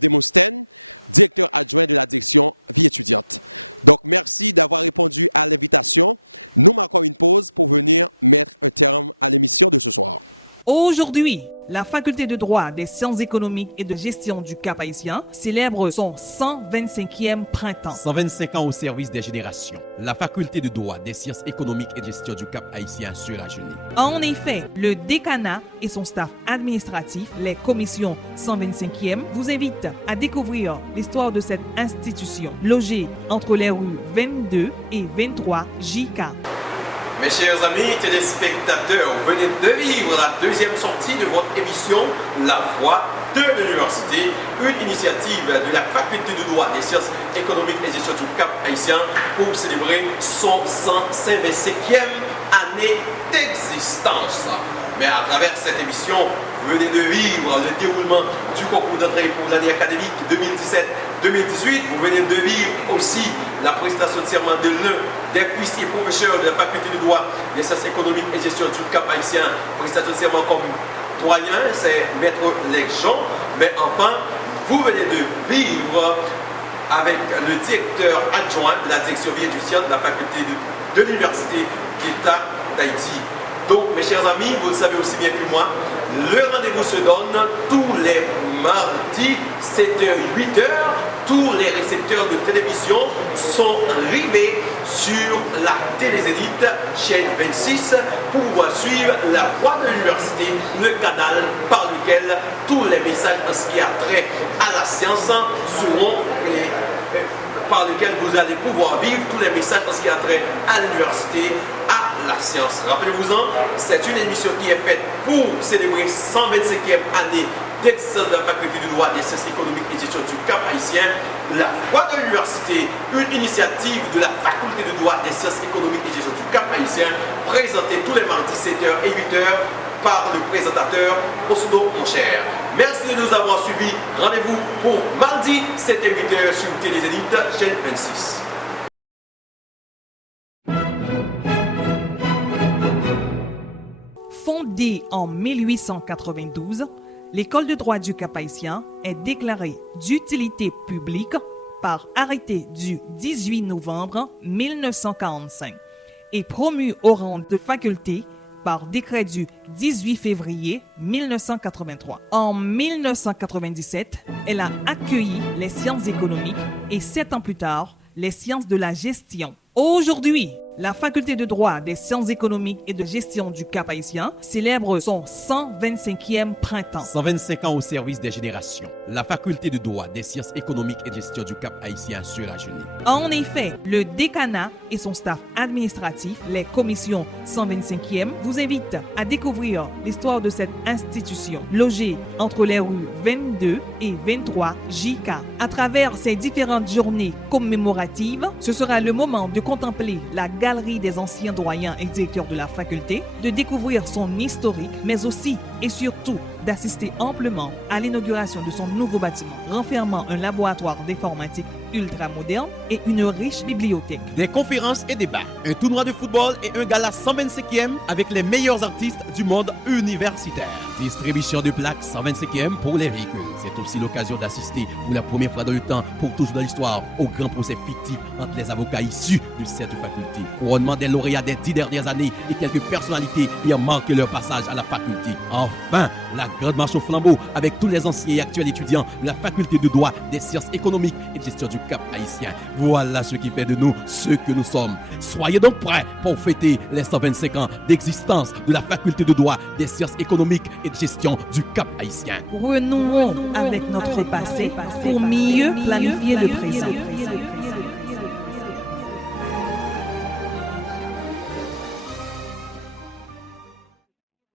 Demosthène, directeur adjoint de la direction vie étudiante. Donc merci d'avoir répondu à l'invitation. Nous marquons une pause pour venir mettre un terme à l'émission de ce soir. Aujourd'hui, la faculté de droit des sciences économiques et de gestion du Cap-Haïtien célèbre son 125e printemps. 125 ans au service des générations. La faculté de droit des sciences économiques et de gestion du Cap-Haïtien se rajeunit. En effet, le décanat et son staff administratif, les commissions 125e, vous invitent à découvrir l'histoire de cette institution, logée entre les rues 22 et 23 JK. Mes chers amis téléspectateurs, vous venez de vivre la deuxième sortie de votre émission La Voix de l'Université, une initiative de la Faculté de droit des sciences économiques et gestion du Cap-Haïtien pour célébrer son 125e année d'existence. Mais à travers cette émission, vous venez de vivre le déroulement du concours d'entrée pour l'année académique 2017-2018. Vous venez de vivre aussi la prestation de serment de l'un des puissiers professeurs de la faculté de droit des sciences économiques et gestion du Cap-Haïtien. Prestation de serment comme doyen, c'est Maître Legjean. Mais enfin, vous venez de vivre avec le directeur adjoint de la direction vie étudiante de la faculté de l'université d'État d'Haïti. Donc, mes chers amis, vous le savez aussi bien que moi, le rendez-vous se donne tous les mardis, 7h, 8h. Tous les récepteurs de télévision sont rivés sur la Télézénith, chaîne 26, pour pouvoir suivre la voix de l'université, le canal par lequel tous les messages en ce qui a trait à la science seront par lequel vous allez pouvoir vivre tous les messages en ce qui a trait à l'université, à la science. Rappelez-vous-en, c'est une émission qui est faite pour célébrer 125e année d'existence de la faculté de droit des sciences économiques et gestion du Cap-Haïtien. La Voix de l'Université, une initiative de la faculté de droit des sciences économiques et gestion du Cap-Haïtien, présentée tous les mardis 7h et 8h par le présentateur Osno Moncher. Merci de nous avoir suivis. Rendez-vous pour mardi 7 et 8h sur Télézénith, chaîne 26. Fondée en 1892, l'École de droit du Cap-Haïtien est déclarée d'utilité publique par arrêté du 18 novembre 1945 et promue au rang de faculté par décret du 18 février 1983. En 1997, elle a accueilli les sciences économiques et 7 ans plus tard, les sciences de la gestion. Aujourd'hui, la faculté de droit des sciences économiques et de gestion du Cap-Haïtien célèbre son 125e printemps. 125 ans au service des générations. La faculté de droit des sciences économiques et de gestion du Cap-Haïtien se rajeunit. En effet, le décanat et son staff administratif, les commissions 125e, vous invitent à découvrir l'histoire de cette institution, logée entre les rues 22 et 23 JK. À travers ces différentes journées commémoratives, ce sera le moment de contempler la galerie des anciens doyens et directeurs de la faculté, de découvrir son historique, mais aussi et surtout d'assister amplement à l'inauguration de son nouveau bâtiment, renfermant un laboratoire d'informatique ultra moderne et une riche bibliothèque. Des conférences et débats, un tournoi de football et un gala 125e avec les meilleurs artistes du monde universitaire. Distribution de plaques 125e pour les véhicules. C'est aussi l'occasion d'assister pour la première fois dans le temps, pour toujours dans l'histoire, au grand procès fictif entre les avocats issus de cette faculté. Couronnement des lauréats des 10 dernières années et quelques personnalités ayant marqué leur passage à la faculté. Enfin, la grande marche au flambeau avec tous les anciens et actuels étudiants de la faculté de droit, des sciences économiques et de gestion du Cap haïtien. Voilà ce qui fait de nous ce que nous sommes. Soyez donc prêts pour fêter les 125 ans d'existence de la faculté de droit, des sciences économiques et de gestion du Cap haïtien. Renouons avec notre passé pour mieux planifier le présent.